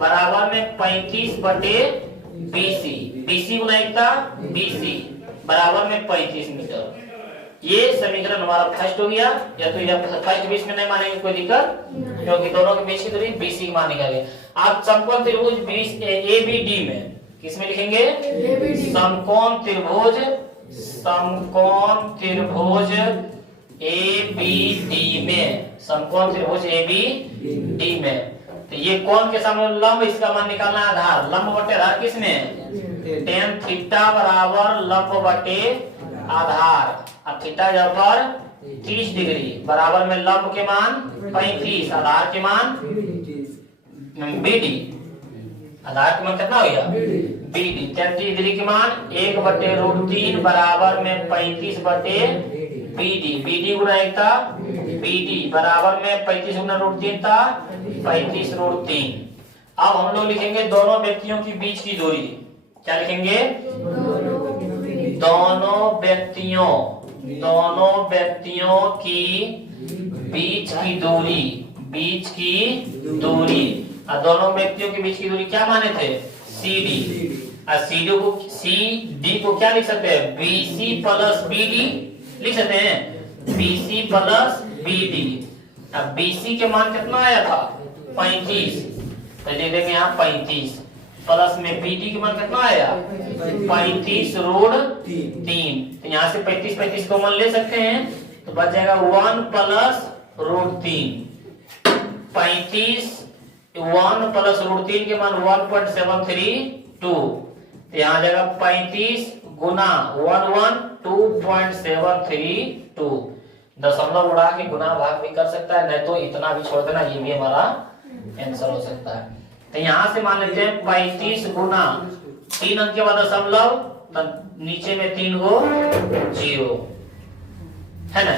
बराबर में 35 बटे BC गुना एकता BC बराबर में 35 मीटर। ये समीकरण हमारा फर्स्ट हो गया। या तो ये फर्स्ट बीच में नहीं मानेंगे कोई दिक्कत, क्योंकि दोनों के बीच की दूरी BC की मान निकालेंगे। आप समकोण त्रिभुज ABD में किसमें लिखेंगे, समकोण त्रिभुज ABD में, समकोण त्रिभुज ABD में। तो ये कोण के सामने लंब, इसका मान निकालना है आधार, लंब बटे आधार किसमें, tan थीटा बराबर लंब बटे आधार। अब थीटा जब पर 30 डिग्री बराबर में लंब के मान 35, आधार के मान BD, आधार के मान कितना हो गया BD। 30 डिग्री के मान 1/√3 बराबर में 35 बटे BD गुना एकता BD बराबर में 35 गुना √3 था 35√3। अब हम लोग लिखेंगे दोनों व्यक्तियों के बीच की दूरी। क्या लिखेंगे, दोनों व्यक्तियों की बीच की दूरी। और दोनों व्यक्तियों के बीच की दूरी क्या माने थे, CD। और CD को क्या लिख सकते हैं, BC प्लस BD लिख सकते हैं, BC प्लस BD। अब BC के मान कितना आया था 35, तो लिख देंगे यहाँ 35 प्लस में BD के मान कितना आया 35√3। तो यहाँ से 35 को मान ले सकते हैं, तो बच जाएगा 1 प्लस √3। 1 प्लस √3 के मान 1.732। तो यहाँ जाएगा 35 गुना 2.732। दशमलव उड़ा के गुना भाग भी कर सकता है, नहीं तो इतना भी छोड़ देना, ये भी हमारा आंसर हो सकता है। तो यहाँ से मान लेते हैं 35 गुना 3 अंक के बाद दशमलव, नीचे में 3 गो 0 है ना।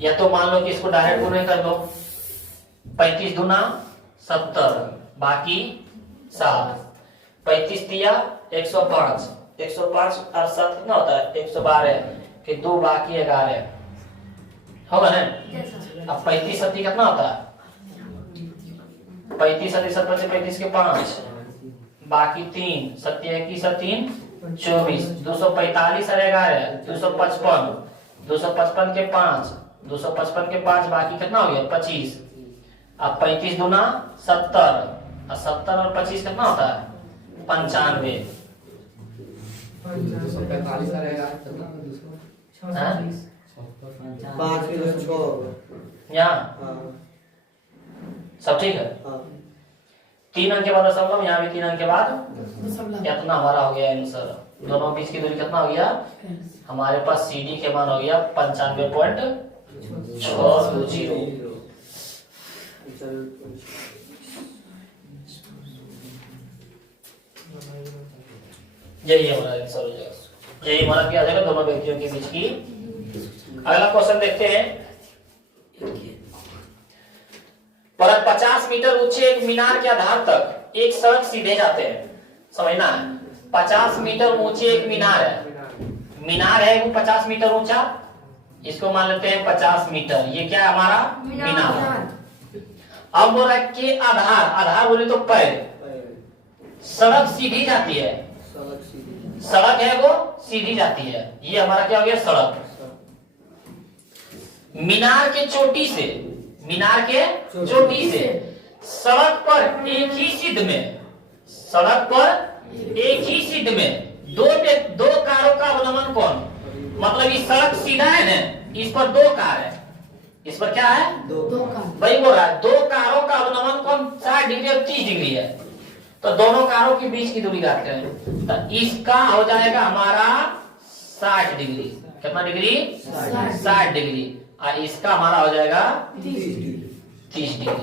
या तो मान लो कि इसको डायरेक्ट गुणे कर दो, 35 दूना 70 बाकी 7, 35 दिया 105, 105 और 7 कितना होता है 112, फिर 2 बाकी 11 होगा ना। अब 35 सत्ती कितना होता है 35 सत्ती 70 से 35 के 5 बाकी 3, सत्ती 21 और 3 24, 245 और 11 255, 255 के 5, 255 के 5 बाकी कितना हो गया 25। अब 35 दूना 70 और 70 और 25 कितना होता है 95। 245 रहेगा यहाँ सब ठीक है। 3 अंक के बाद दशमलव, यहाँ भी 3 अंक के बाद कितना हमारा हो गया आंसर, दोनों बीच की दूरी कितना हो गया हमारे पास CD के मान हो गया 95.620। यही हमारा आंसर हो जाएगा, यही हमारा क्या आ जाएगा दोनों व्यक्तियों के बीच की। अगला क्वेश्चन देखते हैं। परत 50 मीटर ऊंचे एक मीनार के आधार तक एक सड़क सीधे जाते हैं, समझना है। 50 मीटर ऊंचे एक मीनार है, मीनार है वो 50 मीटर ऊंचा, इसको मान लेते हैं 50 मीटर, ये क्या है हमारा मीनार। अब बोल रहा है कि आधार, आधार बोले तो पैर, सड़क सीधी जाती है, सड़क है वो सीधी जाती है, ये हमारा क्या हो गया सड़क। मीनार के चोटी से, मीनार के चोटी से सड़क पर एक ही सिद्ध में, सड़क पर एक ही सिद्ध में दो कारों का अवनमन कौन, मतलब ये सड़क सीधा है ना, इस पर 2 कार है, इस पर क्या है 2 कार, वही बोल रहा है 2 कारों का अवनमन कौन 60 डिग्री और 30 डिग्री है, तो दोनों कारों के बीच की दूरी काटते हैं, तो इसका हो जाएगा हमारा 60 डिग्री, कितना डिग्री 60 डिग्री, और इसका हमारा हो जाएगा 30 डिग्री।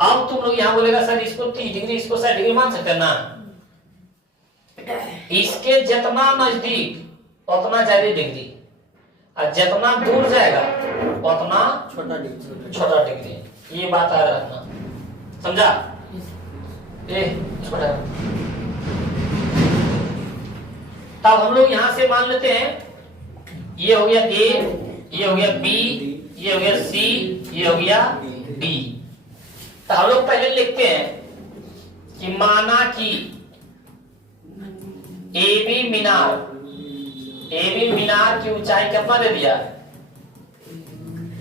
अब तुम लोग यहाँ बोलेगा सर इसको 30 डिग्री इसको 60 डिग्री मान सकते हैं ना, इसके जितना नजदीक उतना ज्यादा डिग्री, और जितना दूर जाएगा उतना छोटा डिग्री, ये बात याद रखना, समझा। छोटा, तब हम लोग यहां से मान लेते हैं ये हो गया A, ये हो गया B, ये हो गया C, ये हो गया D। तो हम लोग पहले लिखते हैं कि माना कि AB मीनार की ऊंचाई कितना दे दिया,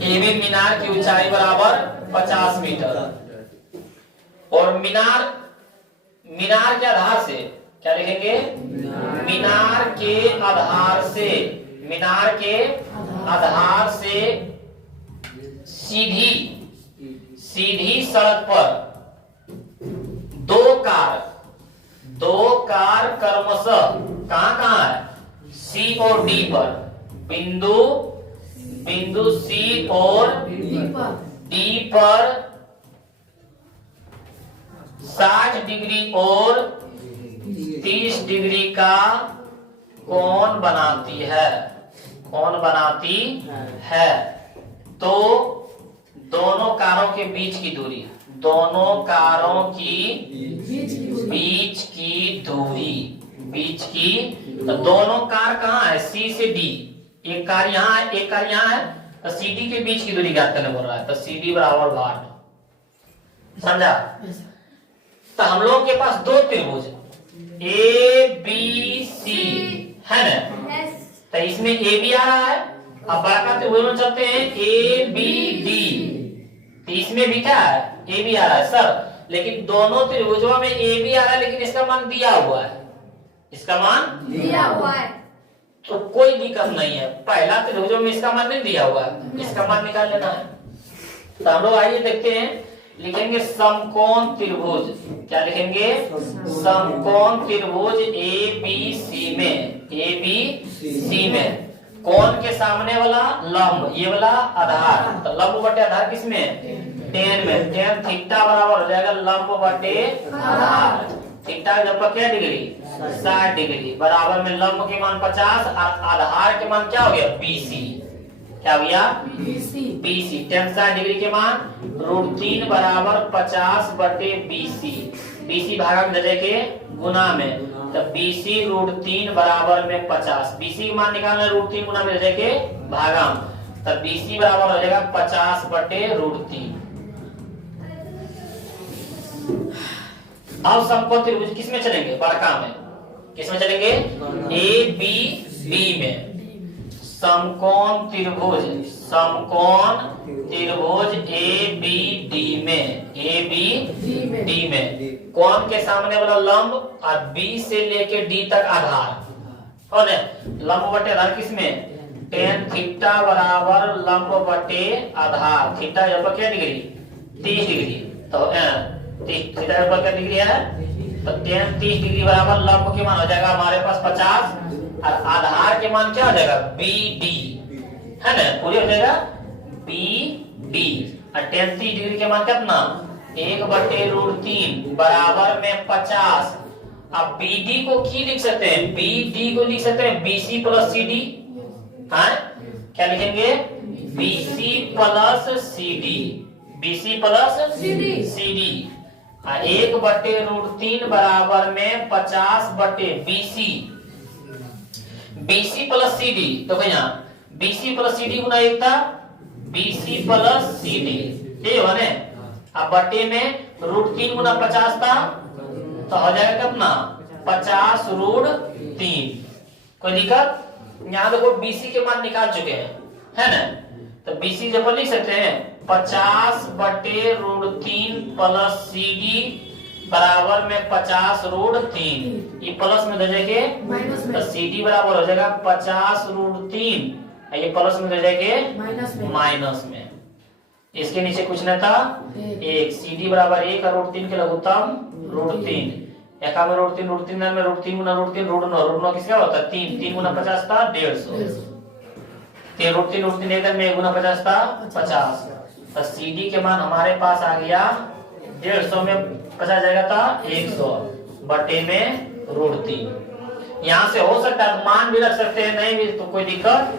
AB मीनार की ऊंचाई बराबर 50 मीटर, और मीनार के आधार से क्या लिखेंगे, मीनार के आधार से, मीनार के आधार से सीधी सड़क पर 2 कार क्रमशः कहां है C और D पर, बिंदु C और D पर 60 डिग्री और 30 डिग्री का कोण बनाती है, तो दोनों कारों के बीच की दूरी, दोनों कारों की बीच की तो दोनों कार कहाँ है C से D, एक कार यहाँ है एक कार यहाँ है, तो CD के बीच की दूरी ज्ञात करने बोल रहा है, तो CD बराबर 12, समझा। तो हम लोग के पास 2 त्रिभुज ABC है ना, तो इसमें AB आ रहा है, अब बाकी त्रिभुज में चलते हैं ABD, तो इसमें भी क्या है AB आ रहा है सर, लेकिन दोनों त्रिभुजों में AB आ रहा है, लेकिन इसका मान दिया हुआ है, इसका मान दिया हुआ है, तो कोई दिक्कत नहीं है, पहला त्रिभुजों में इसका मान नहीं दिया हुआ है, इसका मान निकाल लेना है। तो हम लोग आइए देखते हैं, लिखेंगे समकोण त्रिभुज, क्या लिखेंगे समकोण त्रिभुज ABC में कोण के सामने वाला लंब, ये वाला आधार, तो लंब बटे आधार किसमें 10 में, 10 थीटा बराबर हो जाएगा लंब बटे आधार, थीटा जब क्या डिग्री 60 डिग्री, बराबर में लंब के मान 50 और आधार के मान क्या हो गया BC, क्या हो गया? BC BC tan 60 डिग्री के मान √3 बराबर 50/BC। BC भागा में दे के गुना में, तो BC √3 बराबर में 50। BC का मान निकालना है √3 गुना में दे के भागा में, तो BC बराबर हो जाएगा 50/√3। अब समकोण त्रिभुज किसमें चलेंगे? बड़का में। किसमें चलेंगे? ABD में। समकोण त्रिभुज ABD में, ABD में कोण के सामने वाला लंब और B से लेके D तक आधार, कौन है? लंब बटे आधार किसमें? tan थीटा बराबर लंब बटे आधार। थीटा यहाँ पर क्या डिग्री? 30 डिग्री। तो थीटा यहाँ पर क्या डिग्री है? तो tan 30 डिग्री बराबर लंब के मान हो जाएगा हमारे पास 50 और आधार के मान क्या हो जाएगा? BD, है ना? पूरी हो जाएगा BD और tan 30 डिग्री के मान कितना? 1/√3 बराबर में 50। अब BD को की लिख सकते हैं? BD को लिख सकते हैं BC प्लस CD। हाँ, क्या लिखेंगे? BC plus CD, BC plus CD और 1/√3 बराबर में 50/BC। BC प्लस CD, तो भैया BC प्लस CD गुना 1 था, BC प्लस CD ये हो ने। अब बटे में √3 गुना 50 था, तो हो जाएगा कितना? 50√3। कोई दिक्कत? यहाँ देखो BC के मान निकाल चुके हैं, है ना? तो BC जब लिख सकते हैं 50/√3 प्लस CD बराबर में 50√3। ये प्लस में दे जाएंगे तो CD बराबर हो जाएगा 50√3, ये प्लस में दे जाएंगे माइनस में। इसके नीचे कुछ नहीं था, 1। CD बराबर 1 और √3 के लघुत्तम √3। एका में √3 में √3 गुना √3 √9 किसका होता है? 3 गुना 50 था 150। फिर √3 एक में 1 गुना 50 था 50। तो CD के मान हमारे पास आ गया 150 में 50 जाएगा था 100 बटे में √3। यहाँ से हो सकता है मान भी रख सकते हैं, नहीं भी तो कोई दिक्कत।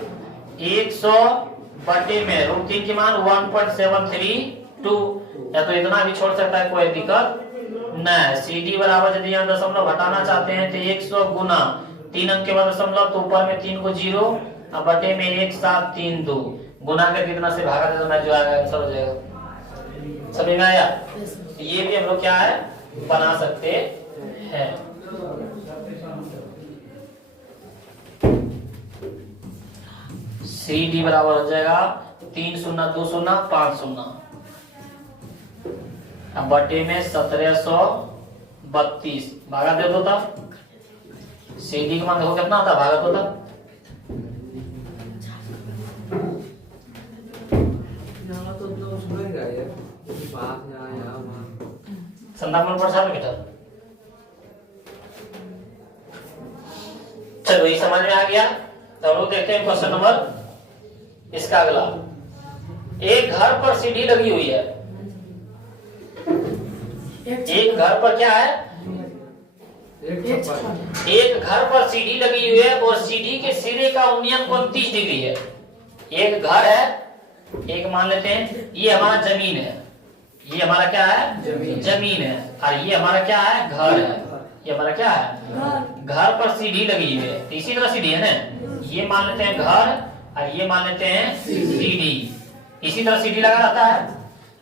100 बटे में √3 के मान 1.732, या तो इतना भी छोड़ सकता है, कोई दिक्कत नहीं। CD बराबर यदि यहाँ दशमलव घटाना चाहते हैं तो 100 गुना 3 अंक के बाद दशमलव, तो ऊपर में 3 को 0 और बटे में 1732 गुना करके कितना से भागा देना, जो आएगा आंसर हो जाएगा। समझ में आया? ये भी हम लोग क्या है बना सकते हैं। CD बराबर हो जाएगा 3 0 2 0 5 0 अब बटे में 1732 भागा दे दो तब। CD का मान देखो कितना आता, भागा दो तब। संतावन % बेटा। चलो ये समझ में आ गया। तो हम लोग देखते हैं क्वेश्चन नंबर इसका अगला। एक घर पर सीढ़ी लगी हुई है। एक घर पर क्या है? एक घर पर सीढ़ी लगी हुई है और सीढ़ी के सिरे का उन्नयन कोण 30 डिग्री है। एक घर है, एक मान लेते हैं ये हमारा जमीन है, ये हमारा क्या है? जमीन है। और ये हमारा क्या है? घर है। ये हमारा क्या है? घर पर सीढ़ी लगी हुई है। इसी तरह सीढ़ी है ना, ये मान लेते हैं घर और ये मान लेते हैं सीढ़ी। इसी तरह सीढ़ी लगा रहता है।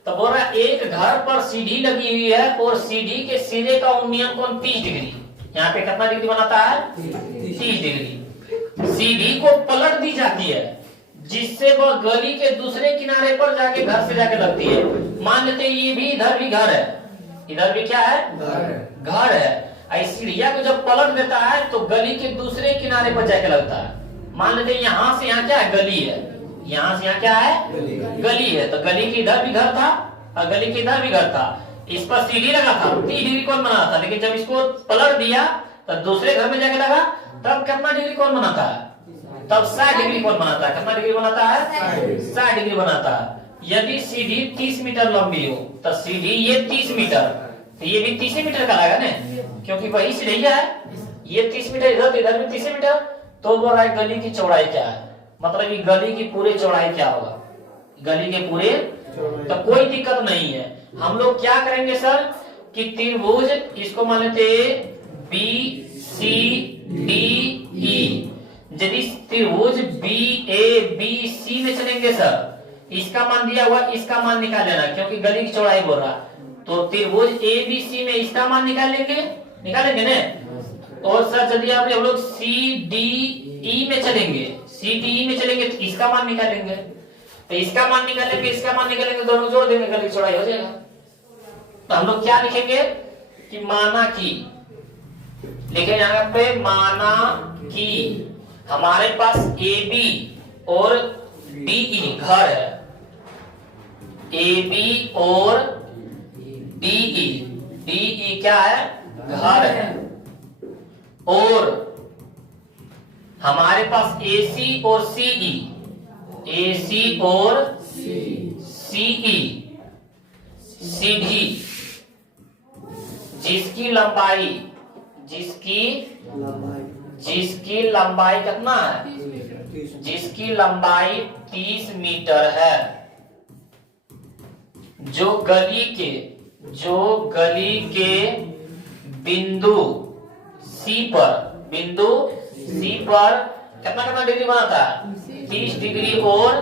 तो बोल रहा है एक घर पर सीढ़ी लगी हुई है और सीढ़ी के सिरे का उन्नयन कोण 30 डिग्री। यहाँ पे कितना डिग्री बनाता है? 30 डिग्री। सीढ़ी को पलट दी जाती है जिससे वह गली के दूसरे किनारे पर जाके घर से जाके लगती है। मान लेते हैं ये भी इधर भी घर है, इधर भी क्या है? घर है। सीढ़िया को जब पलट देता है तो गली के दूसरे किनारे पर जाके लगता है। मान लेते हैं यहाँ से यहाँ क्या है? गली है। यहाँ से यहाँ क्या है? गली है। तो गली के इधर भी घर था और गली के इधर भी घर था। इस पर सीढ़ी लगा था, 30 डिग्री कोण बना था। लेकिन जब इसको पलट दिया तो दूसरे घर में जाके लगा, तब कितना डिग्री कोण बनाता है? तब 60 डिग्री कोण बनाता है। कितना डिग्री बनाता है? 60 डिग्री बनाता है। यदि सीढ़ी 30 मीटर लंबी हो तो सीढ़ी ये 30 मीटर, तो ये भी 30 मीटर का लगा ना, क्योंकि वही सीढ़िया है। ये 30 मीटर इधर, तो इधर भी 30 मीटर। तो बोल रहा है गली की चौड़ाई क्या है? मतलब ये गली की पूरे चौड़ाई क्या होगा, गली के पूरे, तो कोई दिक्कत नहीं है। हम लोग क्या करेंगे सर कि त्रिभुज इसको मान लेते बी सी डी ई, यदि त्रिभुज बी ए बी सी में चलेंगे सर, इसका मान दिया हुआ, इसका मान निकाल लेना क्योंकि गली की चौड़ाई बोल रहा, तो त्रिभुज ए बी सी में इसका मान निकालेंगे ना। और सर यदि आप हम लोग सी डी ई में चलेंगे, सी डी ई में चलेंगे तो इसका मान निकालेंगे, तो इसका मान निकालेंगे, इसका मान निकालेंगे, दोनों जोड़ देंगे, गली की चौड़ाई हो जाएगा। तो हम लोग क्या लिखेंगे कि माना कि, लिखे यहाँ पे माना कि हमारे पास ए बी और डी ई घर है, ए बी और डी ई क्या है, घर है, और हमारे पास ए सी और सीई, ए सी और सीई, सीधी, जिसकी लंबाई कितना है, जिसकी लंबाई 30 मीटर है, जो गली के बिंदु सी पर कितना डिग्री बनाता है, 30 डिग्री और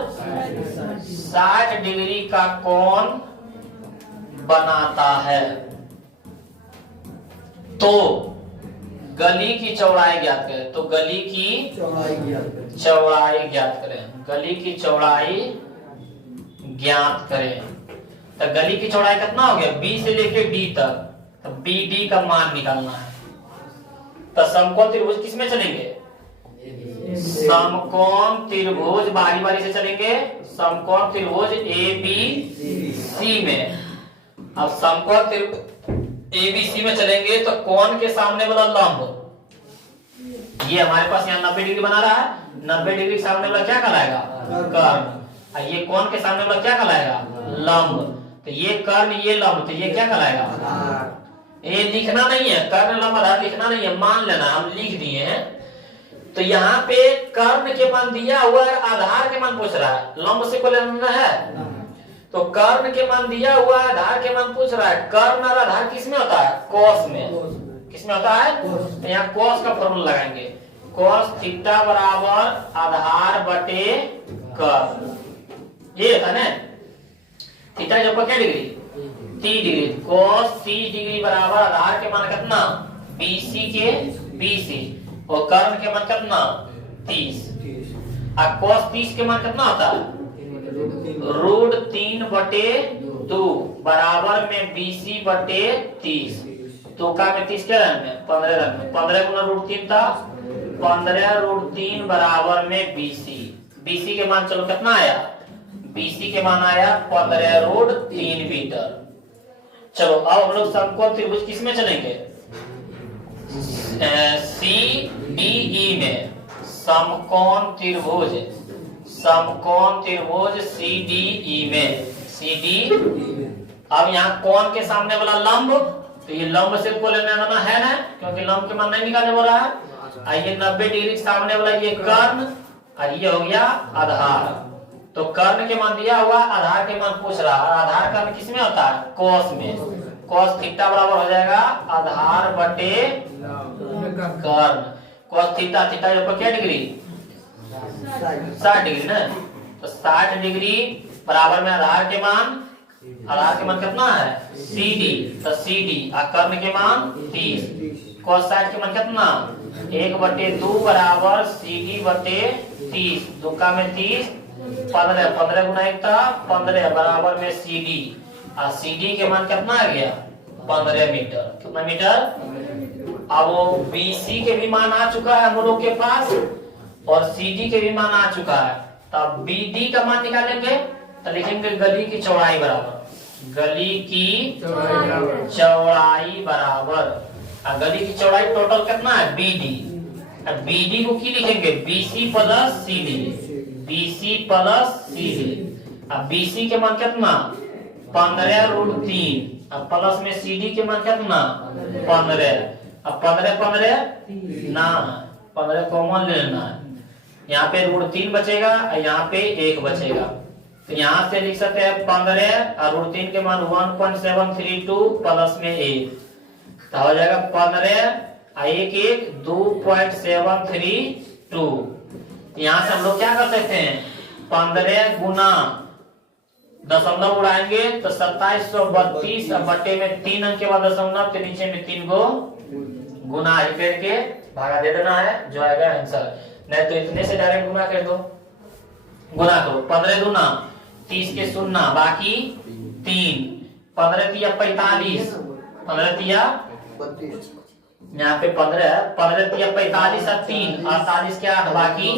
60 डिग्री का कोण बनाता है। तो गली की चौड़ाई ज्ञात करें, तो गली की चौड़ाई ज्ञात करें, गली की चौड़ाई ज्ञात करें। तो गली की चौड़ाई कितना हो गया, बी से लेके डी तक, तो बी डी का मान निकालना है। तो समकोण त्रिभुज किसमें चलेंगे, समकोण त्रिभुज बारी बारी से चलेंगे, समकोण त्रिभुज ए बी सी में। अब समकोण त्रिभुज ए बी सी में चलेंगे तो कोण के सामने वाला लंब, ये हमारे पास यहाँ 90 डिग्री बना रहा है, 90 डिग्री के सामने वाला क्या कहलाएगा, कर्ण। ये कोण के सामने वाला क्या कहलाएगा, लंब। तो ये कर्ण, ये लंब, तो ये क्या कहलाएगा, ये लिखना नहीं है, कर्ण लंब आधार लिखना नहीं है, मान लेना, हम लिख दिए हैं। तो यहाँ पे कर्ण के मान दिया हुआ है, आधार के मान पूछ रहा है, लंब से कोई लेना है, तो कर्ण के मान दिया हुआ है, आधार के मान पूछ रहा है। कर्ण और आधार किसमें होता है, कोस में, किसमें होता है, तो यहाँ कोस का फॉर्मूला लगाएंगे, कोस थीटा बराबर आधार बटे कर्ण, ये था ना, थीटा जो क्या डिग्री, 30 डिग्री, कोस 30 डिग्री बराबर आधार के मान कितना, बीसी के बीसी, और कर्ण के मान कितना, 30। अब कोस 30 के मान कितना होता है, √3/2 बराबर में बीसी बटे 30, तो का में 30 क्या रन में 15 रन में, 15 गुना √3 था, 15 √3 बराबर में बीसी, बीसी के मान चलो कितना आया, बीसी के मान आया 15 √3 मीटर। चलो अब हम लोग समकोण त्रिभुज किसमें चलेंगे, सी डी ई में, समकोण त्रिभुज सी डी ई में, सी डी। अब यहाँ कोण के सामने वाला लंब, तो ये लंब से को लेना है ना, क्योंकि लंब के मान नहीं निकालने वाला है। ये 90 डिग्री के सामने वाला ये कर्ण, और ये हो गया आधार। तो कर्ण के मान दिया हुआ, आधार के मान पूछ रहा है, आधार कर्ण किसमें होता है, कोस में, कोस थीटा बराबर हो जाएगा आधार बटे कर्ण, कोस थीटा, थीटा के ऊपर क्या डिग्री, 60 डिग्री ना, तो 60 डिग्री बराबर में आधार के मान कितना है, CD, तो CD, और कर्ण के मान 30, कोस 60 के मान कितना, 1/2 बराबर CD बटे 30, 2 का में 30, 15 गुना 1 था 15 बराबर में CD, और CD के मान कितना आ गया, 15 मीटर, कितना मीटर। अब वो BC के भी मान आ चुका है हम लोग के पास, और CD के भी मान आ चुका है, तब BD का मान निकालेंगे, तो लिखेंगे गली की चौड़ाई बराबर, गली की चौड़ाई बराबर, गली की चौड़ाई टोटल कितना है, BD, अब BD को की लिखेंगे, BC plus CD, BC plus CD, अब BC के मान कितना 15 √3, अब प्लस में CD के मान कितना 15, अब 15 ना 15 कॉमन ले लेना है, यहाँ पे √3 बचेगा और यहाँ पे 1 बचेगा। तो यहाँ से लिख सकते हैं 15 और √3 के मान 1.732 प्लस में 1, तो हो जाएगा 15 और 1 2.732। यहाँ से हम लोग क्या कर सकते हैं, 15 गुना दशमलव उड़ाएंगे तो 2732 और बटे में 3 अंक के बाद दशमलव के नीचे में 3 को गुना करके भागा दे देना है, जो आएगा आंसर। नहीं तो इतने से डायरेक्ट गुना कर दो, गुना करो 15 दूना 30 के 0 बाकी 3, 15 तिया 45, 15 तिया 32, यहाँ पे 15 तिया 45 और 3 48 के 8 बाकी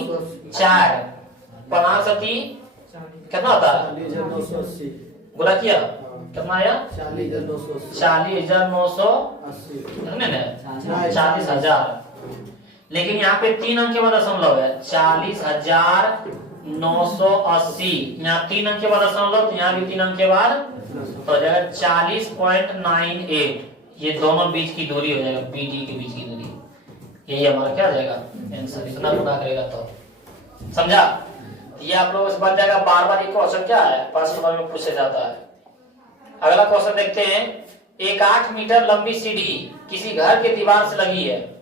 4, 5 सती कितना होता है, गुना किया कितना आया 40,980 40,000। लेकिन यहाँ पे 3 अंक के बाद दशमलव है 40,980, यहाँ 3 अंक के बाद दशमलव, यहाँ भी 3 अंक के बाद तो हो जाएगा 40.98। ये दोनों बीच की दूरी हो जाएगा, BD के बीच की दूरी, यही हमारा क्या हो जाएगा आंसर। इतना गुना करेगा तो समझा। ये आप लोगों से बच जाएगा। बार बार ये क्वेश्चन क्या है 5 नंबर में पूछा जाता है। अगला क्वेश्चन देखते हैं। एक 8 मीटर लंबी सीढ़ी किसी घर के दीवार से लगी है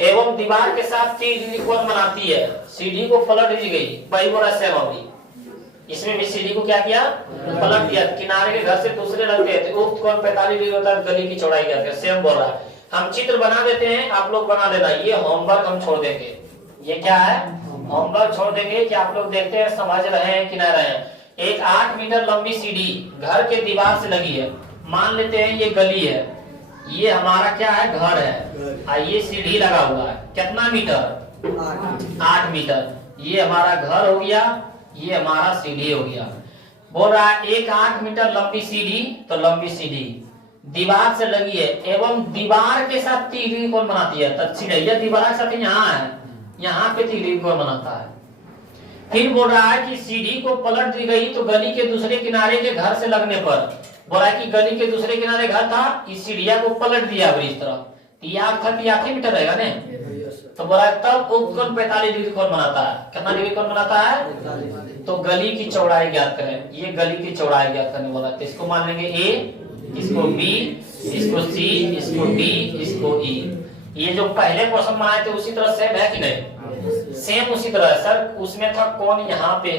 एवं दीवार के साथ 30 डिग्री कोण बनाती है। सीढ़ी को पलट दी गई, वही बोला सेम होगी। इसमें भी सीढ़ी को क्या किया, पलट दिया। किनारे के घर से दूसरे लगते हैं तो उक्त कोण 45 डिग्री होता है, गली की चौड़ाई क्या है, सेम बोल रहा है। हम चित्र बना देते हैं, आप लोग बना देना। ये होमवर्क हम छोड़ देंगे। ये क्या है, होमवर्क छोड़ देंगे कि आप लोग देखते हैं समझ रहे हैं कि नहीं रहे हैं। एक 8 मीटर लंबी सीढ़ी घर के दीवार से लगी है। मान लेते हैं ये गली है, ये हमारा क्या है, घर है। ये सीढ़ी लगा हुआ है, कितना मीटर, 8 मीटर। ये हमारा घर हो गया, ये हमारा सीढ़ी हो गया। बोल रहा है एक 8 मीटर लंबी सीढ़ी, तो लंबी सीढ़ी दीवार से लगी है एवं दीवार के साथ 30 डिग्री कोण बनाती है। तो सीढ़ी दीवार के साथ यहाँ है, यहाँ पे 30 डिग्री कोण बनाता है। फिर बोल रहा है कि सीढ़ी को पलट दी गई तो गली के दूसरे किनारे के घर से लगने पर, बोला है कि गली के दूसरे किनारे घर था, इस सीढ़िया को पलट दिया इस तरफ, याद था कि 8 मीटर रहेगा ने, तो बोला है तब उक्त कोण 45 डिग्री कोण बनाता है। कितना डिग्री कोण बनाता है, तो गली की चौड़ाई ज्ञात करें। ये गली की चौड़ाई ज्ञात करने बोला, तो इसको मान लेंगे A, इसको B, इसको C, इसको D, इसको E। ये जो पहले क्वेश्चन बनाए थे उसी तरह सेम है कि नहीं, सेम उसी तरह है सर। उसमें था कौन यहाँ पे,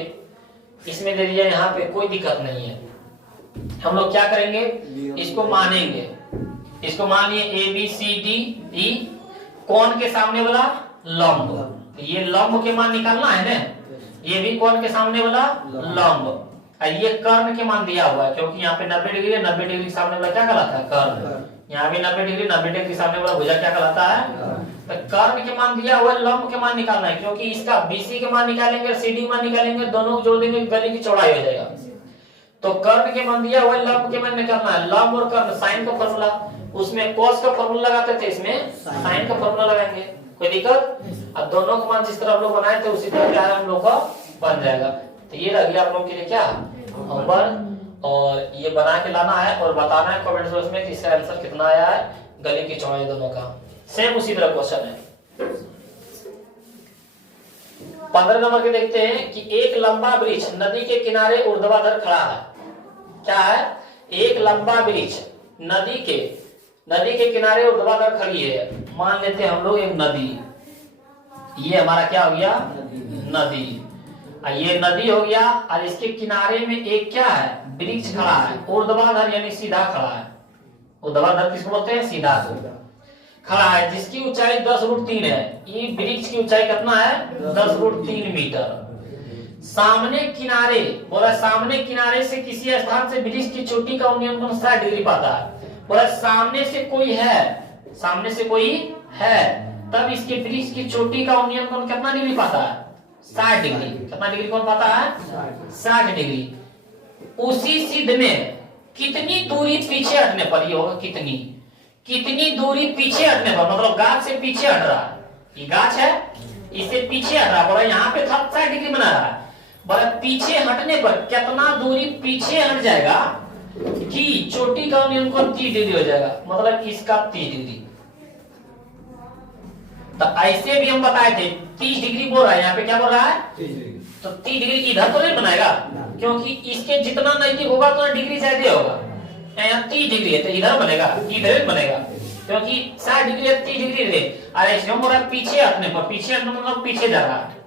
इसमें दे दिया यहाँ पे, कोई दिक्कत नहीं है। हम लोग क्या करेंगे, इसको मानेंगे। इसको मान लिए A B C D E, कौन के सामने वाला लंब, ये लंब के मान निकालना है ना। ये भी कौन के सामने वाला लंब, ये कर्ण के मान दिया हुआ है क्योंकि यहाँ पे 90 डिग्री है। 90 डिग्री के सामने वाला क्या कहलाता है, कर्ण। यहाँ भी 90 डिग्री, 90 डिग्री के सामने वाला भुजा क्या कहलाता है, तो कर्ण के मान दिया हुआ है। लंब के मान निकालना है क्योंकि इसका BC के मान निकालेंगे, CD मान निकालेंगे, दोनों को जोड़ देंगे, गली की चौड़ाई हो जाएगा। तो कर्ण के मान दिया हुआ है, लंब के मान निकालना है। लंब और कर्ण साइन का फॉर्मूला, उसमें cos का फॉर्मूला लगाते थे, इसमें साइन का फॉर्मूला लगाएंगे, कोई दिक्कत। अब दोनों को मान जिस तरह हम लोग बनाए थे उसी तरह क्या है हम लोग का बन जाएगा। तो ये रह गया आप लोग के लिए क्या होमवर्क, और ये बना के लाना है और बताना है कमेंट बॉक्स में कि इसका आंसर कितना आया है, गली की चौड़ाई दोनों का। सेम उसी तरह क्वेश्चन है। 15 नंबर के देखते हैं कि एक लंबा वृक्ष नदी के किनारे ऊर्ध्वाधर खड़ा है। क्या है, एक लंबा वृक्ष नदी के किनारे ऊर्ध्वाधर खड़ी है। मान लेते हैं हम लोग एक नदी, ये हमारा क्या हो गया, नदी। ये नदी हो गया और इसके किनारे में एक क्या है, वृक्ष खड़ा है, ऊर्ध्वाधर यानी सीधा खड़ा है। ऊर्ध्वाधर किसको बोलते हैं, सीधा खड़ा है, जिसकी ऊंचाई 10√3 है। ये वृक्ष की ऊंचाई कितना है, 10√3 मीटर। सामने किनारे, बोला सामने किनारे से किसी स्थान से वृक्ष की चोटी का उन्नयन कोण 60 डिग्री पाता है। बोला सामने से कोई है, सामने से कोई है, तब इसके वृक्ष की चोटी का उन्नयन कोण कितना डिग्री पाता है, 60 डिग्री। कितना डिग्री कोण पाता है, 60 डिग्री। उसी सिद्ध में कितनी दूरी पीछे हटने पर ये होगा, कितनी दूरी पीछे हटने पर, मतलब गाछ से पीछे हट रहा है, ये गाछ है इससे पीछे हट रहा है। बोला यहाँ पे 60 डिग्री बना रहा है, बोला पीछे हटने पर कितना दूरी पीछे हट जाएगा कि चोटी का उन्नयन कोण 30 डिग्री हो जाएगा, मतलब इसका 30 डिग्री। तो ऐसे भी हम बताए थे 30 डिग्री बोल रहा है, यहाँ पे क्या बोल रहा है, तो 30 डिग्री इधर तो नहीं बनाएगा, क्योंकि इसके जितना नजदीक होगा उतना डिग्री ज्यादा होगा। यहाँ 30 डिग्री है तो इधर बनेगा, इधर बनेगा, क्योंकि 60 डिग्री है 30 डिग्री है। अरे इसमें बोल रहा है पीछे हटने पर, पीछे हटने मतलब पीछे जा रहा है,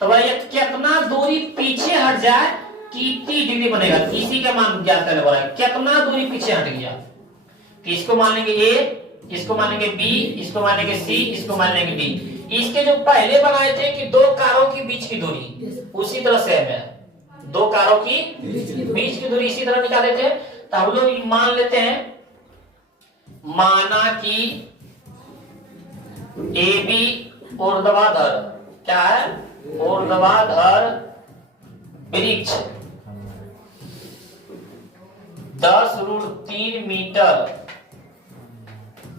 तो भाई कितना दूरी पीछे हट जाए कि 30 डिग्री बनेगा, इसी का मान ज्ञात करने वाला है। कितना दूरी पीछे हट गया, इसको मान लेंगे ए, इसको मान लेंगे बी, इसको मान लेंगे सी, इसको मान लेंगे डी। इसके जो पहले बनाए थे कि दो कारों के बीच की दूरी, उसी तरह से है, दो कारों की बीच की दूरी इसी तरह निकाले थे। तो हम लोग मान लेते हैं, माना कि ए बी ऊर्ध्वाधर, क्या है, ऊर्ध्वाधर वृक्ष 10√3 मीटर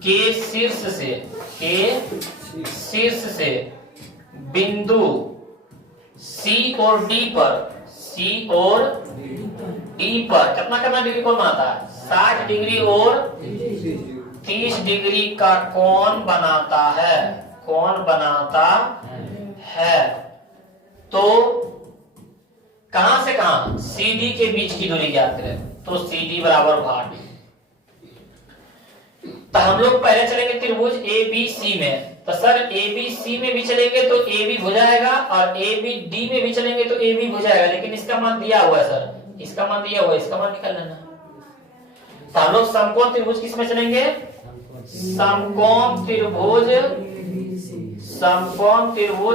के शीर्ष से बिंदु सी और डी पर, कितना डिग्री कोण बनाता है, 60 डिग्री और 30 डिग्री का कोण बनाता है। तो कहां से कहां, CD के बीच की दूरी ज्ञात करें, तो CD बराबर 8। तो हम लोग पहले चलेंगे त्रिभुज ABC में, तो सर ABC में भी चलेंगे तो AB भुजाएगा, और ABD में भी चलेंगे तो AB भुजाएगा, लेकिन इसका मान दिया हुआ है सर, इसका मान दिया हुआ है, इसका मान निकाल लेना। तो हम लोग समकोण त्रिभुज किस में चलेंगे, समकोण त्रिभुज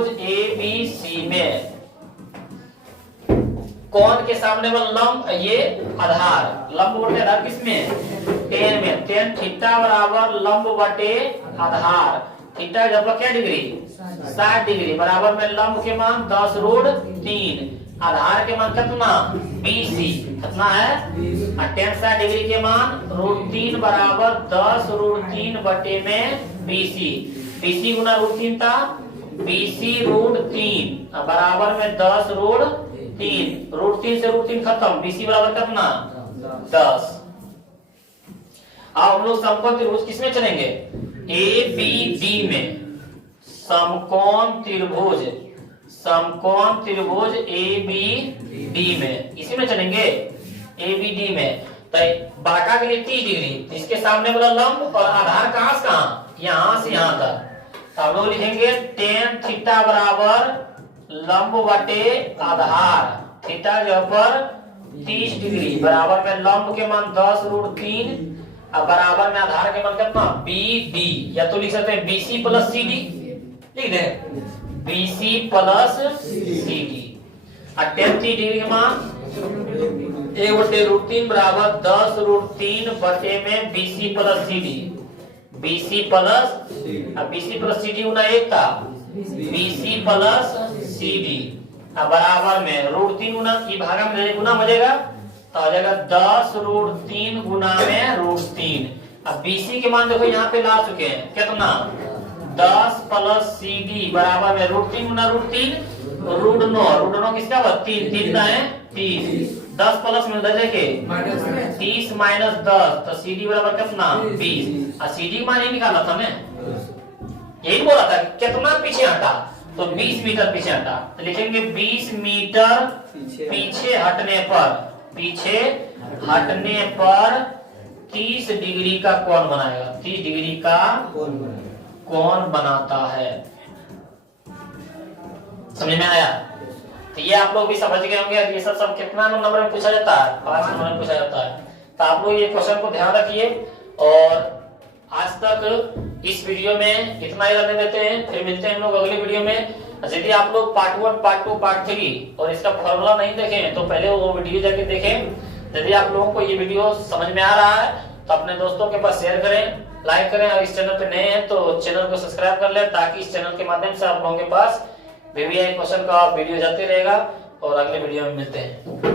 ABC में। कोण के सामने वाला लंब, ये आधार, लंब बटे आधार किसमें, tan में, tan थीटा बराबर लंब बटे आधार, थीटा जब क्या डिग्री, 60 डिग्री, बराबर में लंब के मान 10√3, आधार के मान कितना, BC कितना है, और tan 60 डिग्री के मान √3 बराबर 10√3 बटे में BC गुना √3 था, BC √3 बराबर में 10√3, √3 से √3 खत्म, BC बराबर कितना, 10। अब हम लोग समकोण त्रिभुज किसमें चलेंगे, ABD में, समकोण त्रिभुज ABD में, इसी में चलेंगे ABD में। तो बाका के लिए 30 डिग्री, इसके सामने वाला लंब और आधार कहां से कहां, यहां से यहां तक। हम लोग लिखेंगे tan थीटा बराबर लंब बटे आधार, थीटा जो पर 30 डिग्री, बराबर में लंब के मान 10√3, अब बराबर में आधार के मान कितना, BD, या तो लिख सकते हैं BC प्लस CD, लिख दे BC प्लस CD, और tan 30 डिग्री के मान 1/√3 बराबर 10√3 बटे में BC plus CD, BC plus CD गुना 1 था, BC प्लस CD, अब बराबर में √3 गुना की भागा में गुना हो जाएगा, तो आ जाएगा 10√3 गुना में √3। अब BC के मान देखो यहाँ पे ला चुके हैं, कितना, 10 प्लस CD बराबर में √3 गुना √3, √9 किसका हुआ, 3 का है 30, 10 प्लस में देखे 30 माइनस 10, तो CD बराबर कितना, 20, और CD का मान ही निकाला था मैं, यही बोला था कितना पीछे हटा, तो 20 मीटर पीछे हटा, तो लिखेंगे 20 मीटर पीछे हटने पर 30 डिग्री का कोण बनाएगा, 30 डिग्री का कोण बनाता है। समझ में आया, तो ये आप लोग भी समझ गए होंगे। ये सब कितना नंबर में पूछा जाता है, 5 नंबर में पूछा जाता है। तो आप लोग ये क्वेश्चन को ध्यान रखिए, और आज तक इस वीडियो में इतना ही रहने देते हैं, फिर मिलते हैं हम लोग अगले वीडियो में। यदि आप लोग पार्ट 1, पार्ट 2, पार्ट 3 और इसका फॉर्मूला नहीं देखें तो पहले वो वीडियो जाके देखें। यदि आप लोगों को ये वीडियो समझ में आ रहा है तो अपने दोस्तों के पास शेयर करें, लाइक करें, और इस चैनल पे नए हैं तो चैनल को सब्सक्राइब कर लें, ताकि इस चैनल के माध्यम से आप लोगों के पास VVI क्वेश्चन का वीडियो जाते रहेगा। और अगले वीडियो में मिलते हैं।